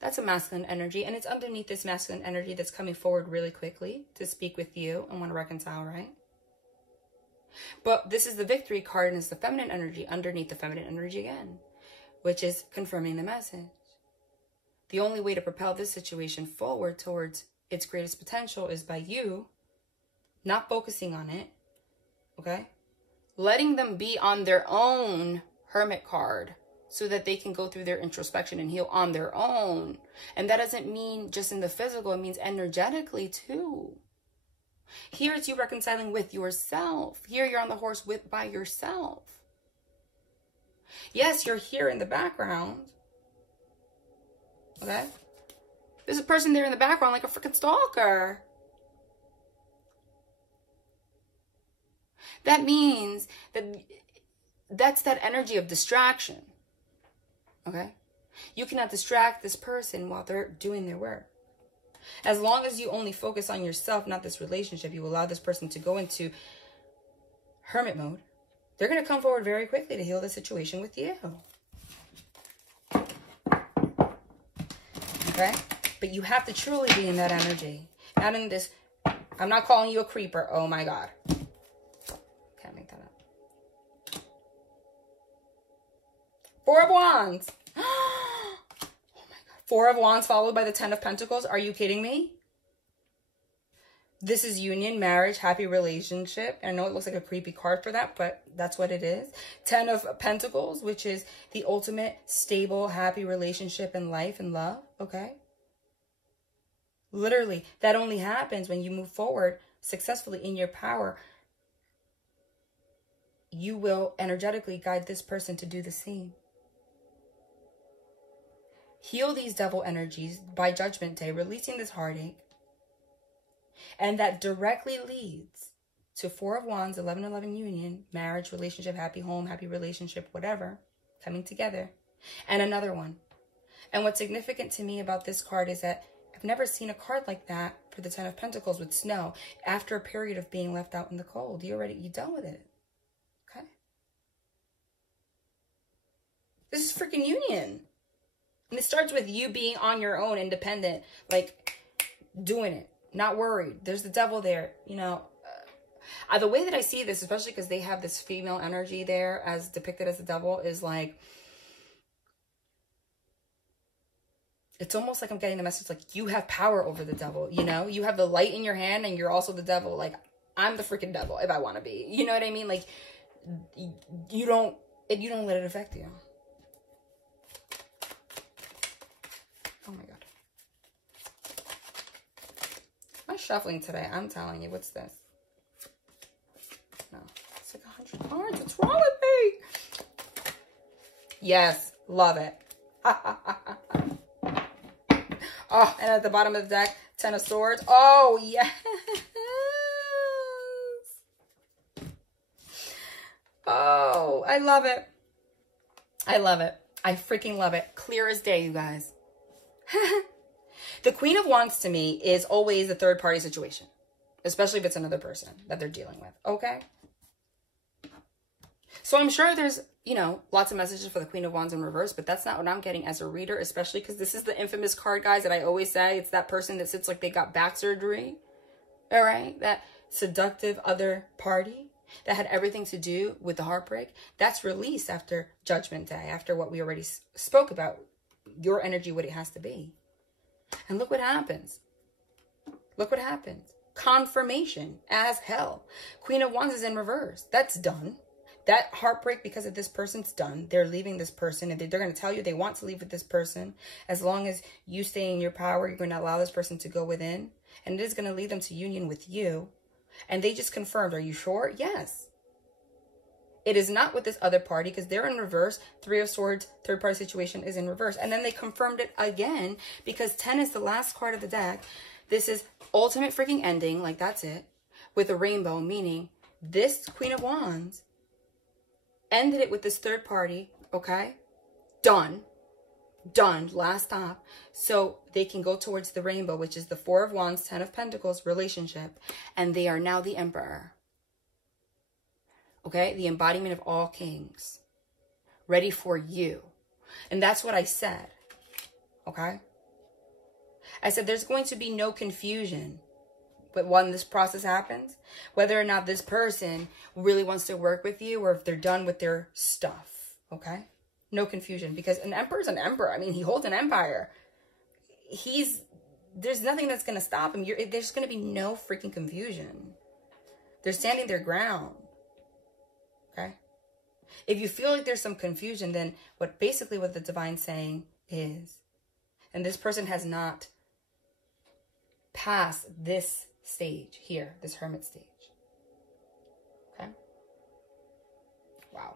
that's a masculine energy. And it's underneath this masculine energy that's coming forward really quickly to speak with you and want to reconcile, right? But this is the victory card, and it's the feminine energy underneath the feminine energy again, which is confirming the message. The only way to propel this situation forward towards its greatest potential is by you not focusing on it, okay? Letting them be on their own Hermit card so that they can go through their introspection and heal on their own. And that doesn't mean just in the physical, it means energetically too. Here it's you reconciling with yourself. Here you're on the horse by yourself. Yes, you're here in the background. Okay? There's a person there in the background like a freaking stalker. That means that's that energy of distraction. Okay? You cannot distract this person while they're doing their work. As long as you only focus on yourself, not this relationship, you allow this person to go into hermit mode, they're going to come forward very quickly to heal the situation with you. Okay? But you have to truly be in that energy. Not in this, I'm not calling you a creeper. Oh my God. Can't make that up. Four of Wands. Oh my God. Four of Wands followed by the Ten of Pentacles. Are you kidding me? This is union, marriage, happy relationship. I know it looks like a creepy card for that, but that's what it is. Ten of Pentacles, which is the ultimate stable, happy relationship in life and love. Okay? Literally, that only happens when you move forward successfully in your power. You will energetically guide this person to do the same. Heal these devil energies by Judgment Day, releasing this heartache. And that directly leads to Four of Wands, 11-11 union, marriage, relationship, happy home, happy relationship, whatever, coming together. And another one. And what's significant to me about this card is that I've never seen a card like that for the Ten of Pentacles with snow after a period of being left out in the cold. You dealt with it. Okay? This is freaking union. And it starts with you being on your own, independent, like doing it. Not worried. There's the devil there, you know. The way that I see this, especially because they have this female energy there as depicted as the devil, is like, it's almost like I'm getting the message like you have power over the devil, you know. You have the light in your hand and you're also the devil. Like, I'm the freaking devil if I want to be. You know what I mean? Like, you don't let it affect you. shuffling today. I'm telling you. What's this? No. It's like 100 cards. What's wrong with me? Yes. Love it. Oh, and at the bottom of the deck, 10 of Swords. Oh, yes. Oh, I love it. I love it. I freaking love it. Clear as day, you guys. The Queen of Wands to me is always a third party situation, especially if it's another person that they're dealing with. Okay. So I'm sure there's, you know, lots of messages for the Queen of Wands in reverse, but that's not what I'm getting as a reader, especially because this is the infamous card, guys, that I always say. It's that person that sits like they got back surgery. All right. That seductive other party that had everything to do with the heartbreak. That's released after Judgment Day, after what we already spoke about, your energy, what it has to be. And look what happens. Look what happens. Confirmation as hell. Queen of Wands is in reverse. That's done. That heartbreak because of this person's done. They're leaving this person. And they're going to tell you they want to leave with this person. As long as you stay in your power, you're going to allow this person to go within. And it is going to lead them to union with you. And they just confirmed. Are you sure? Yes. It is not with this other party because they're in reverse. 3 of Swords, third party situation is in reverse. And then they confirmed it again because 10 is the last card of the deck. This is ultimate freaking ending. Like, that's it. With a rainbow, meaning this Queen of Wands ended it with this third party. Okay. Done. Done. Last stop. So they can go towards the rainbow, which is the 4 of Wands, 10 of Pentacles relationship. And they are now the Emperor. Okay, the embodiment of all kings. Ready for you. And that's what I said. Okay? I said there's going to be no confusion. But when this process happens, whether or not this person really wants to work with you or if they're done with their stuff. Okay? No confusion. Because an emperor is an emperor. I mean, he holds an empire. There's nothing that's going to stop him. There's going to be no freaking confusion. They're standing their ground. Okay. If you feel like there's some confusion, then what the divine's saying is, and this person has not passed this stage here, this hermit stage. Okay. Wow.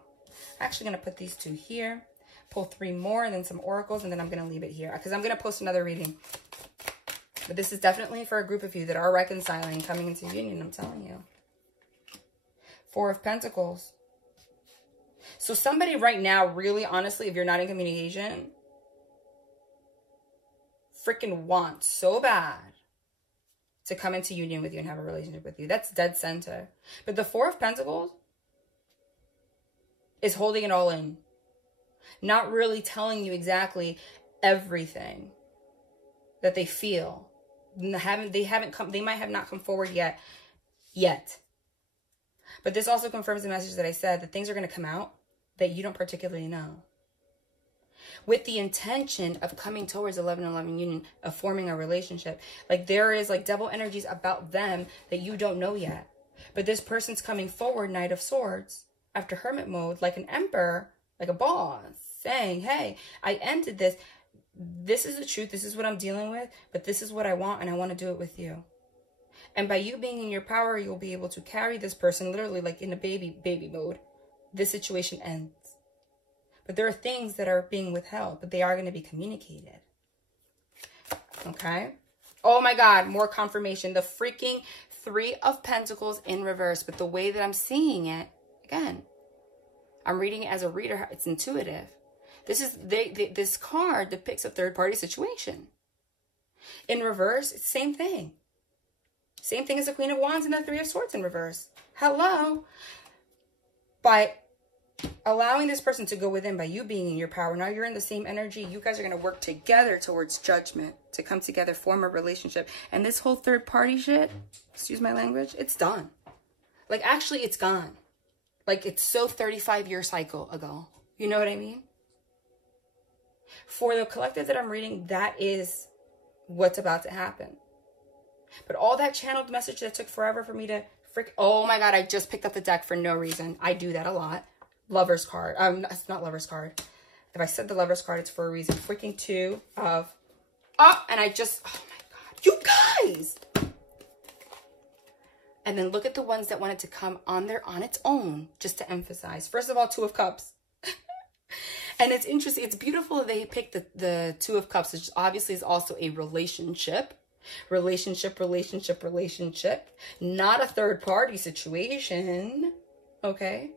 I'm actually going to put these 2 here, pull 3 more and then some oracles, and then I'm going to leave it here because I'm going to post another reading. But this is definitely for a group of you that are reconciling, coming into union, I'm telling you. 4 of Pentacles. So somebody right now, really, honestly, if you're not in communication, freaking wants so bad to come into union with you and have a relationship with you. That's dead center. But the 4 of Pentacles is holding it all in. Not really telling you exactly everything that they feel. They might have not come forward yet. But this also confirms the message that I said, that things are going to come out that you don't particularly know. With the intention of coming towards 11-11 union, of forming a relationship. Like there is like double energies about them that you don't know yet. But this person's coming forward, Knight of Swords, after hermit mode, like an emperor, like a boss, saying, hey, I ended this. This is the truth. This is what I'm dealing with. But this is what I want, and I want to do it with you. And by you being in your power, you'll be able to carry this person literally like in a baby mode. This situation ends. But there are things that are being withheld, but they are going to be communicated. Okay? Oh my God, more confirmation. The freaking 3 of Pentacles in reverse. But the way that I'm seeing it, again, I'm reading it as a reader. It's intuitive. This card depicts a third-party situation. In reverse, it's the same thing. Same thing as the Queen of Wands and the 3 of Swords in reverse. Hello. By allowing this person to go within, by you being in your power, now you're in the same energy. You guys are going to work together towards judgment, to come together, form a relationship. And this whole third-party shit, excuse my language, it's done. Like, actually, it's gone. Like, it's so 35-year cycle ago. You know what I mean? For the collective that I'm reading, that is what's about to happen. But all that channeled message that took forever for me to oh my God, I just picked up the deck for no reason. I do that a lot. Lover's card. It's not Lover's card. If I said the Lover's card, it's for a reason. Freaking 2 of... Oh, and I just... Oh my God. You guys! And then look at the ones that wanted to come on its own, just to emphasize. First of all, Two of Cups. And it's interesting. It's beautiful that they picked the Two of Cups, which obviously is also a relationship. Relationship. Not a third party situation. Okay?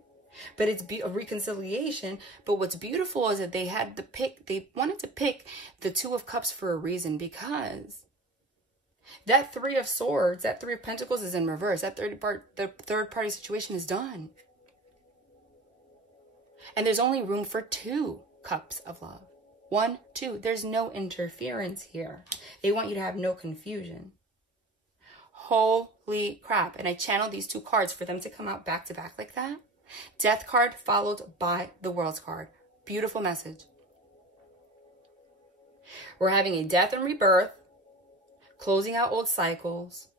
But it's a reconciliation. But what's beautiful is that they wanted to pick the Two of Cups for a reason, because that Three of Swords, that Three of Pentacles is in reverse. That third party situation is done. And there's only room for 2 cups of love. 1, 2. There's no interference here. They want you to have no confusion. Holy crap. And I channeled these 2 cards for them to come out back to back like that. Death card followed by the World's card. Beautiful message. We're having a death and rebirth. Closing out old cycles.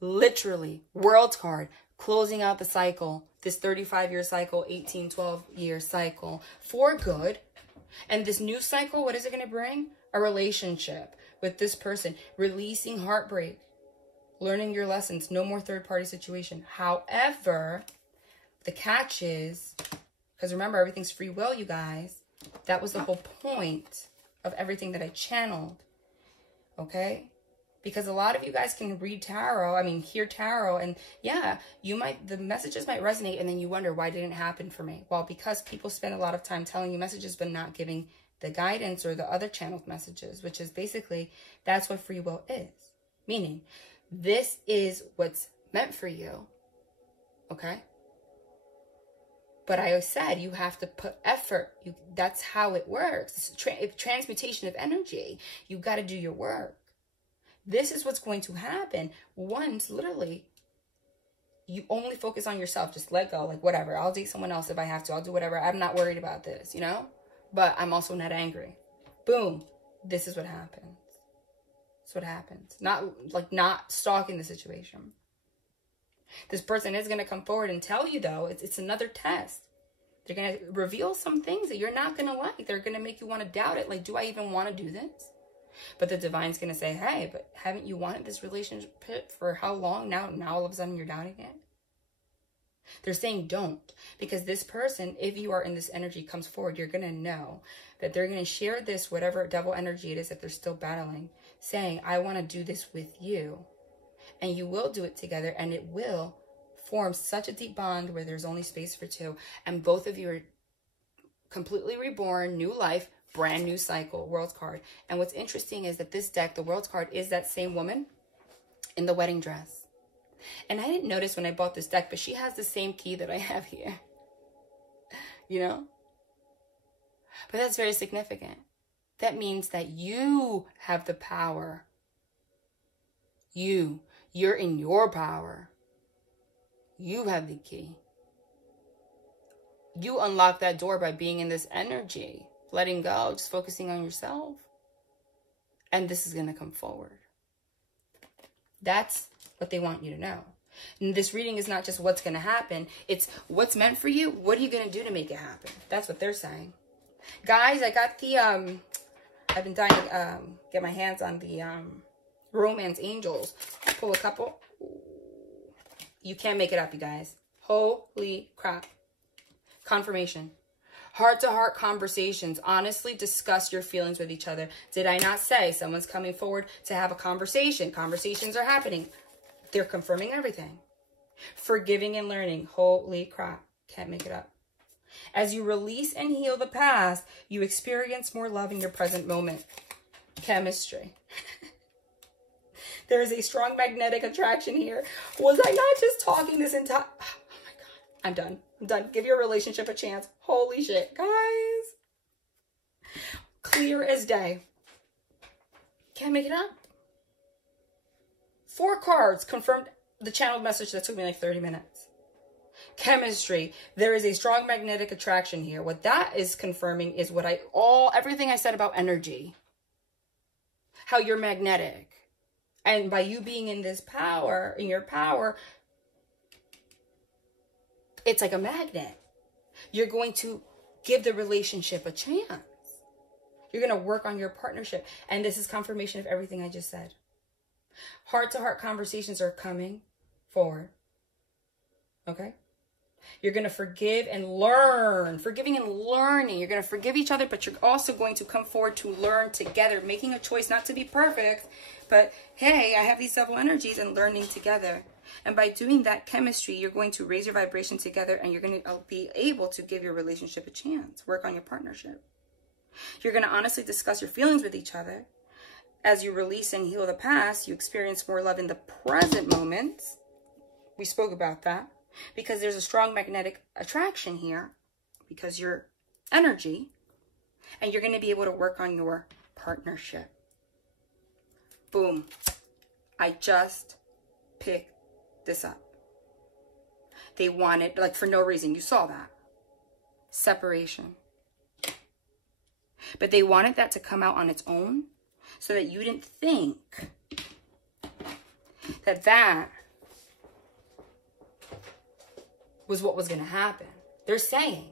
Literally. World's card. Closing out the cycle. This 35-year cycle, 12-year cycle for good. And this new cycle, what is it going to bring? A relationship with this person. Releasing heartbreak. Learning your lessons. No more third-party situation. However, the catch is, because remember, everything's free will, you guys. That was the whole point of everything that I channeled. Okay? Because a lot of you guys can read tarot, hear tarot, and yeah, the messages might resonate, and then you wonder, why didn't it happen for me? Well, because people spend a lot of time telling you messages, but not giving the guidance or the other channeled messages, which is basically, that's what free will is. Meaning, this is what's meant for you, okay? But I said, you have to put effort. That's how it works. It's transmutation of energy. You got to do your work. This is what's going to happen once, literally, you only focus on yourself. Just let go. Like, whatever. I'll date someone else if I have to. I'll do whatever. I'm not worried about this, you know? But I'm also not angry. Boom. This is what happens. That's what happens. Not stalking the situation. This person is going to come forward and tell you, though, it's another test. They're going to reveal some things that you're not going to like. They're going to make you want to doubt it. Like, do I even want to do this? But the divine's going to say, hey, but haven't you wanted this relationship for how long? Now all of a sudden you're doubting it. They're saying don't. Because this person, if you are in this energy, comes forward, you're going to know that they're going to share this, whatever devil energy it is that they're still battling, saying, I want to do this with you. And you will do it together, and it will form such a deep bond where there's only space for 2. And both of you are completely reborn, new life, brand new cycle, World's card. And what's interesting is that this deck, the World's card, is that same woman in the wedding dress. And I didn't notice when I bought this deck, but she has the same key that I have here. You know? But that's very significant. That means that you have the power. You're in your power. You have the key. You unlock that door by being in this energy. Letting go, just focusing on yourself. And this is going to come forward. That's what they want you to know. And this reading is not just what's going to happen. It's what's meant for you. What are you going to do to make it happen? That's what they're saying. Guys, I got the, I've been dying to get my hands on the Romance Angels. Pull a couple. You can't make it up, you guys. Holy crap. Confirmation. Heart-to-heart conversations. Honestly discuss your feelings with each other. Did I not say someone's coming forward to have a conversation? Conversations are happening. They're confirming everything. Forgiving and learning. Holy crap. Can't make it up. As you release and heal the past, you experience more love in your present moment. Chemistry. There is a strong magnetic attraction here. Was I not just talking this entire... Oh my God. I'm done. I'm done. Give your relationship a chance. Holy shit, guys. Clear as day. Can't make it up. 4 cards confirmed the channeled message that took me like 30 minutes. Chemistry. There is a strong magnetic attraction here. What that is confirming is what everything I said about energy. How you're magnetic. And by you being in this power, in your power, it's like a magnet. You're going to give the relationship a chance. You're going to work on your partnership. And this is confirmation of everything I just said. Heart-to-heart conversations are coming forward. Okay? You're going to forgive and learn. Forgiving and learning. You're going to forgive each other, but you're also going to come forward to learn together, making a choice not to be perfect, but hey, I have these double energies and learning together. And by doing that chemistry, you're going to raise your vibration together, and you're going to be able to give your relationship a chance. Work on your partnership. You're going to honestly discuss your feelings with each other. As you release and heal the past, you experience more love in the present moments. We spoke about that. Because there's a strong magnetic attraction here. Because you're energy. And you're going to be able to work on your partnership. Boom. I just picked this up. They wanted, like, for no reason. You saw that. Separation. But they wanted that to come out on its own so that you didn't think that that was what was going to happen. They're saying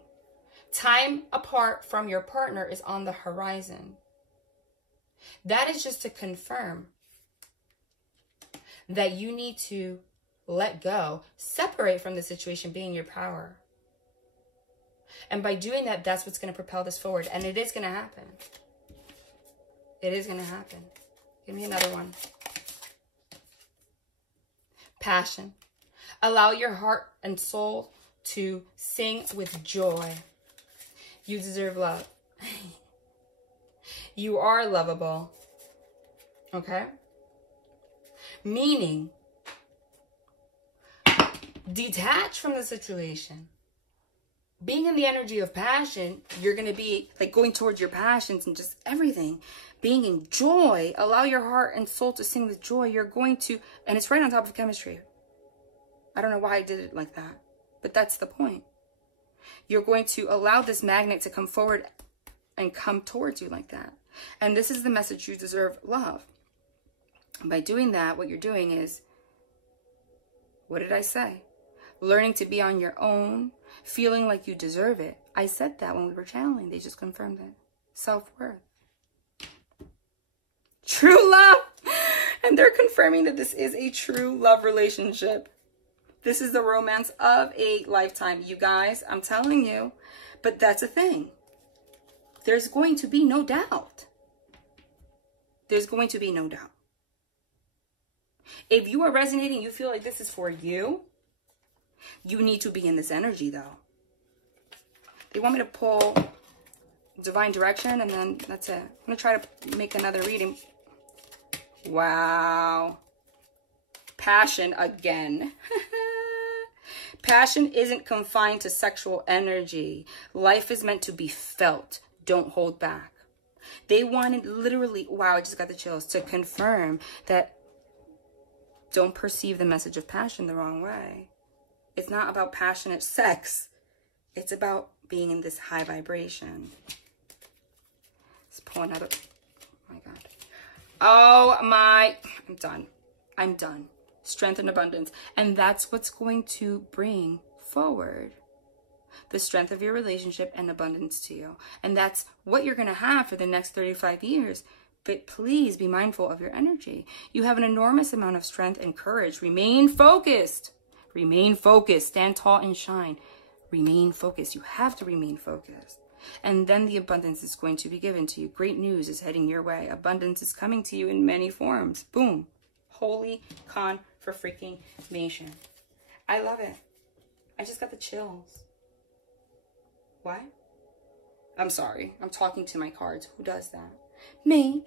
time apart from your partner is on the horizon. That is just to confirm that you need to let go, separate from the situation, be in your power. And by doing that, that's what's going to propel this forward. And it is going to happen. It is going to happen. Give me another one. Passion. Allow your heart and soul to sing with joy. You deserve love. You are lovable. Okay? Meaning, detach from the situation. Being in the energy of passion, you're going to be like going towards your passions and just everything. Being in joy, allow your heart and soul to sing with joy. You're going to, and it's right on top of chemistry. I don't know why I did it like that, but that's the point. You're going to allow this magnet to come forward and come towards you like that. And this is the message: you deserve love. And by doing that, what you're doing is, what did I say? Learning to be on your own, feeling like you deserve it. I said that when we were channeling. They just confirmed it. Self-worth. True love. And they're confirming that this is a true love relationship. This is the romance of a lifetime. You guys, I'm telling you. But that's the thing. There's going to be no doubt. There's going to be no doubt. If you are resonating, you feel like this is for you, you need to be in this energy, though. They want me to pull divine direction, and then that's it. I'm going to try to make another reading. Wow. Passion again. Passion isn't confined to sexual energy. Life is meant to be felt. Don't hold back. They wanted literally, wow, I just got the chills, to confirm that don't perceive the message of passion the wrong way. It's not about passionate sex. It's about being in this high vibration. Let's pull another. Oh my God. Oh my. I'm done. I'm done. Strength and abundance. And that's what's going to bring forward the strength of your relationship and abundance to you. And that's what you're going to have for the next 35 years. But please be mindful of your energy. You have an enormous amount of strength and courage. Remain focused. Remain focused. Stand tall and shine. Remain focused. You have to remain focused. And then the abundance is going to be given to you. Great news is heading your way. Abundance is coming to you in many forms. Boom. Holy con for freaking nation. I love it. I just got the chills. What? I'm sorry. I'm talking to my cards. Who does that? Me.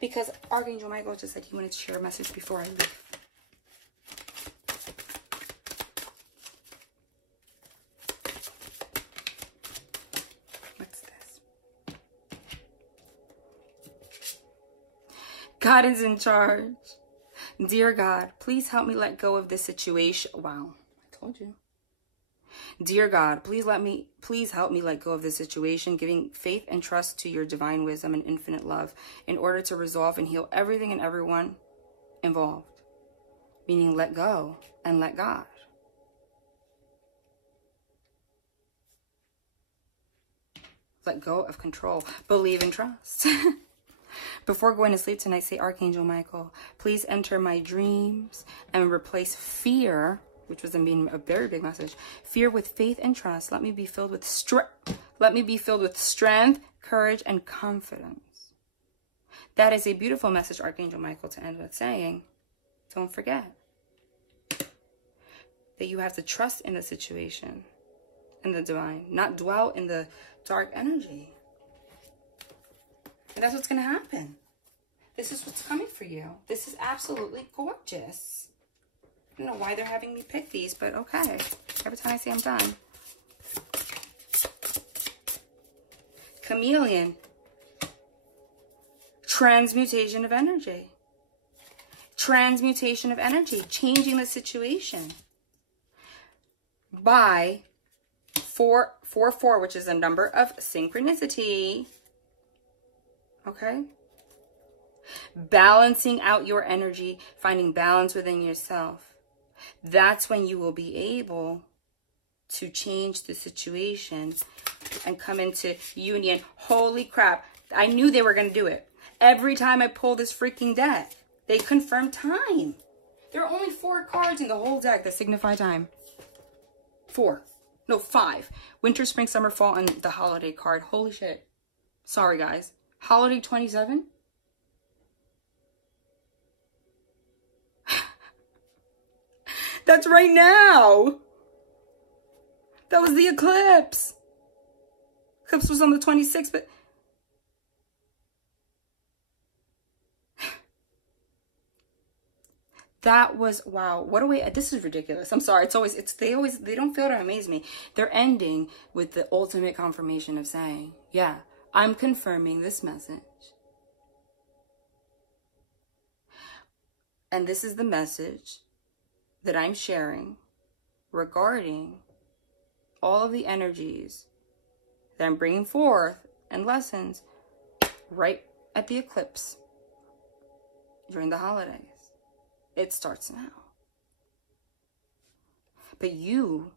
Because Archangel Michael just said he wanted to share a message before I leave. What's this? God is in charge. Dear God, please help me let go of this situation. Wow, I told you. Dear God, please help me let go of this situation, giving faith and trust to your divine wisdom and infinite love in order to resolve and heal everything and everyone involved. Meaning let go and let God. Let go of control. Believe and trust. Before going to sleep tonight, say, Archangel Michael, please enter my dreams and replace fear which was a very big message. Fear with faith and trust. Let me be filled with strength, courage, and confidence. That is a beautiful message, Archangel Michael, to end with saying, don't forget that you have to trust in the situation and the divine, not dwell in the dark energy. And that's what's going to happen. This is what's coming for you. This is absolutely gorgeous. I don't know why they're having me pick these, but okay. Every time I say I'm done. Chameleon. Transmutation of energy. Transmutation of energy. Changing the situation. By 444, which is a number of synchronicity. Okay? Balancing out your energy, finding balance within yourself. That's when you will be able to change the situation and come into union. Holy crap. I knew they were going to do it. Every time I pull this freaking deck, they confirm time. There are only 4 cards in the whole deck that signify time. 4. No, 5. Winter, spring, summer, fall, and the holiday card. Holy shit. Sorry, guys. Holiday 27? That's right now. That was the eclipse. Eclipse was on the 26th, but that was, wow, what a way. This is ridiculous. I'm sorry. They don't fail to amaze me. They're ending with the ultimate confirmation of saying, yeah, I'm confirming this message. And this is the message that I'm sharing regarding all of the energies that I'm bringing forth and lessons right at the eclipse during the holidays. It starts now. But you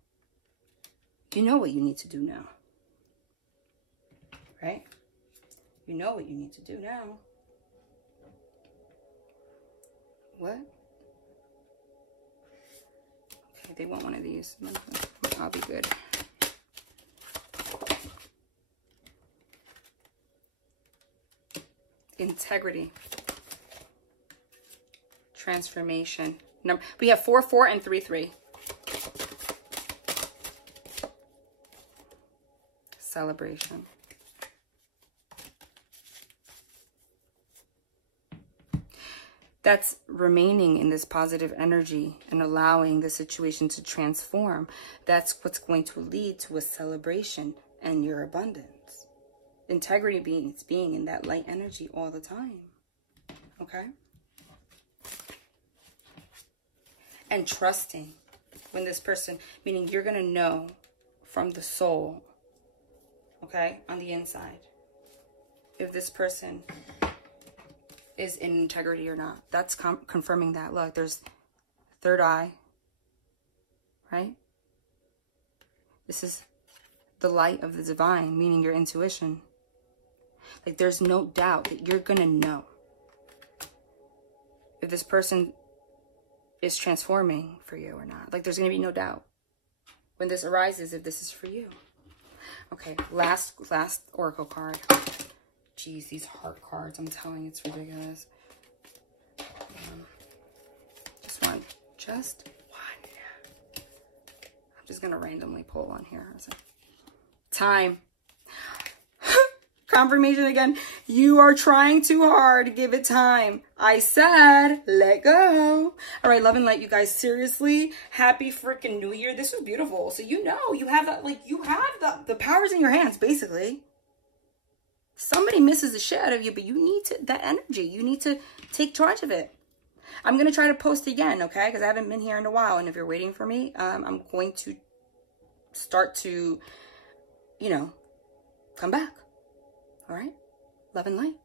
know what you need to do now. Right? You know what you need to do now. What? Okay, they want one of these. I'll be good. Integrity. Transformation. We have 4, 4, and 3, 3. Celebration. That's remaining in this positive energy and allowing the situation to transform. That's what's going to lead to a celebration and your abundance. Integrity means being in that light energy all the time. Okay? And trusting when this person, meaning you're going to know from the soul, okay, on the inside, if this person is in integrity or not. That's confirming that. Look, there's third eye, right? This is the light of the divine, meaning your intuition. Like, there's no doubt that you're going to know if this person is transforming for you or not. Like, there's going to be no doubt when this arises if this is for you. Okay, last oracle card. Jeez, these heart cards, I'm telling you, it's ridiculous. Just one. I'm just going to randomly pull one here. Time. Confirmation again. You are trying too hard. Give it time. I said, let go. All right, love and light, you guys. Seriously, happy freaking New Year. This was beautiful. So you know, you have that, like, you have the powers in your hands, basically. Somebody misses the shit out of you, but you need that energy. You need to take charge of it. I'm going to try to post again, okay? Because I haven't been here in a while. And if you're waiting for me, I'm going to start to, you know, come back. All right? Love and light.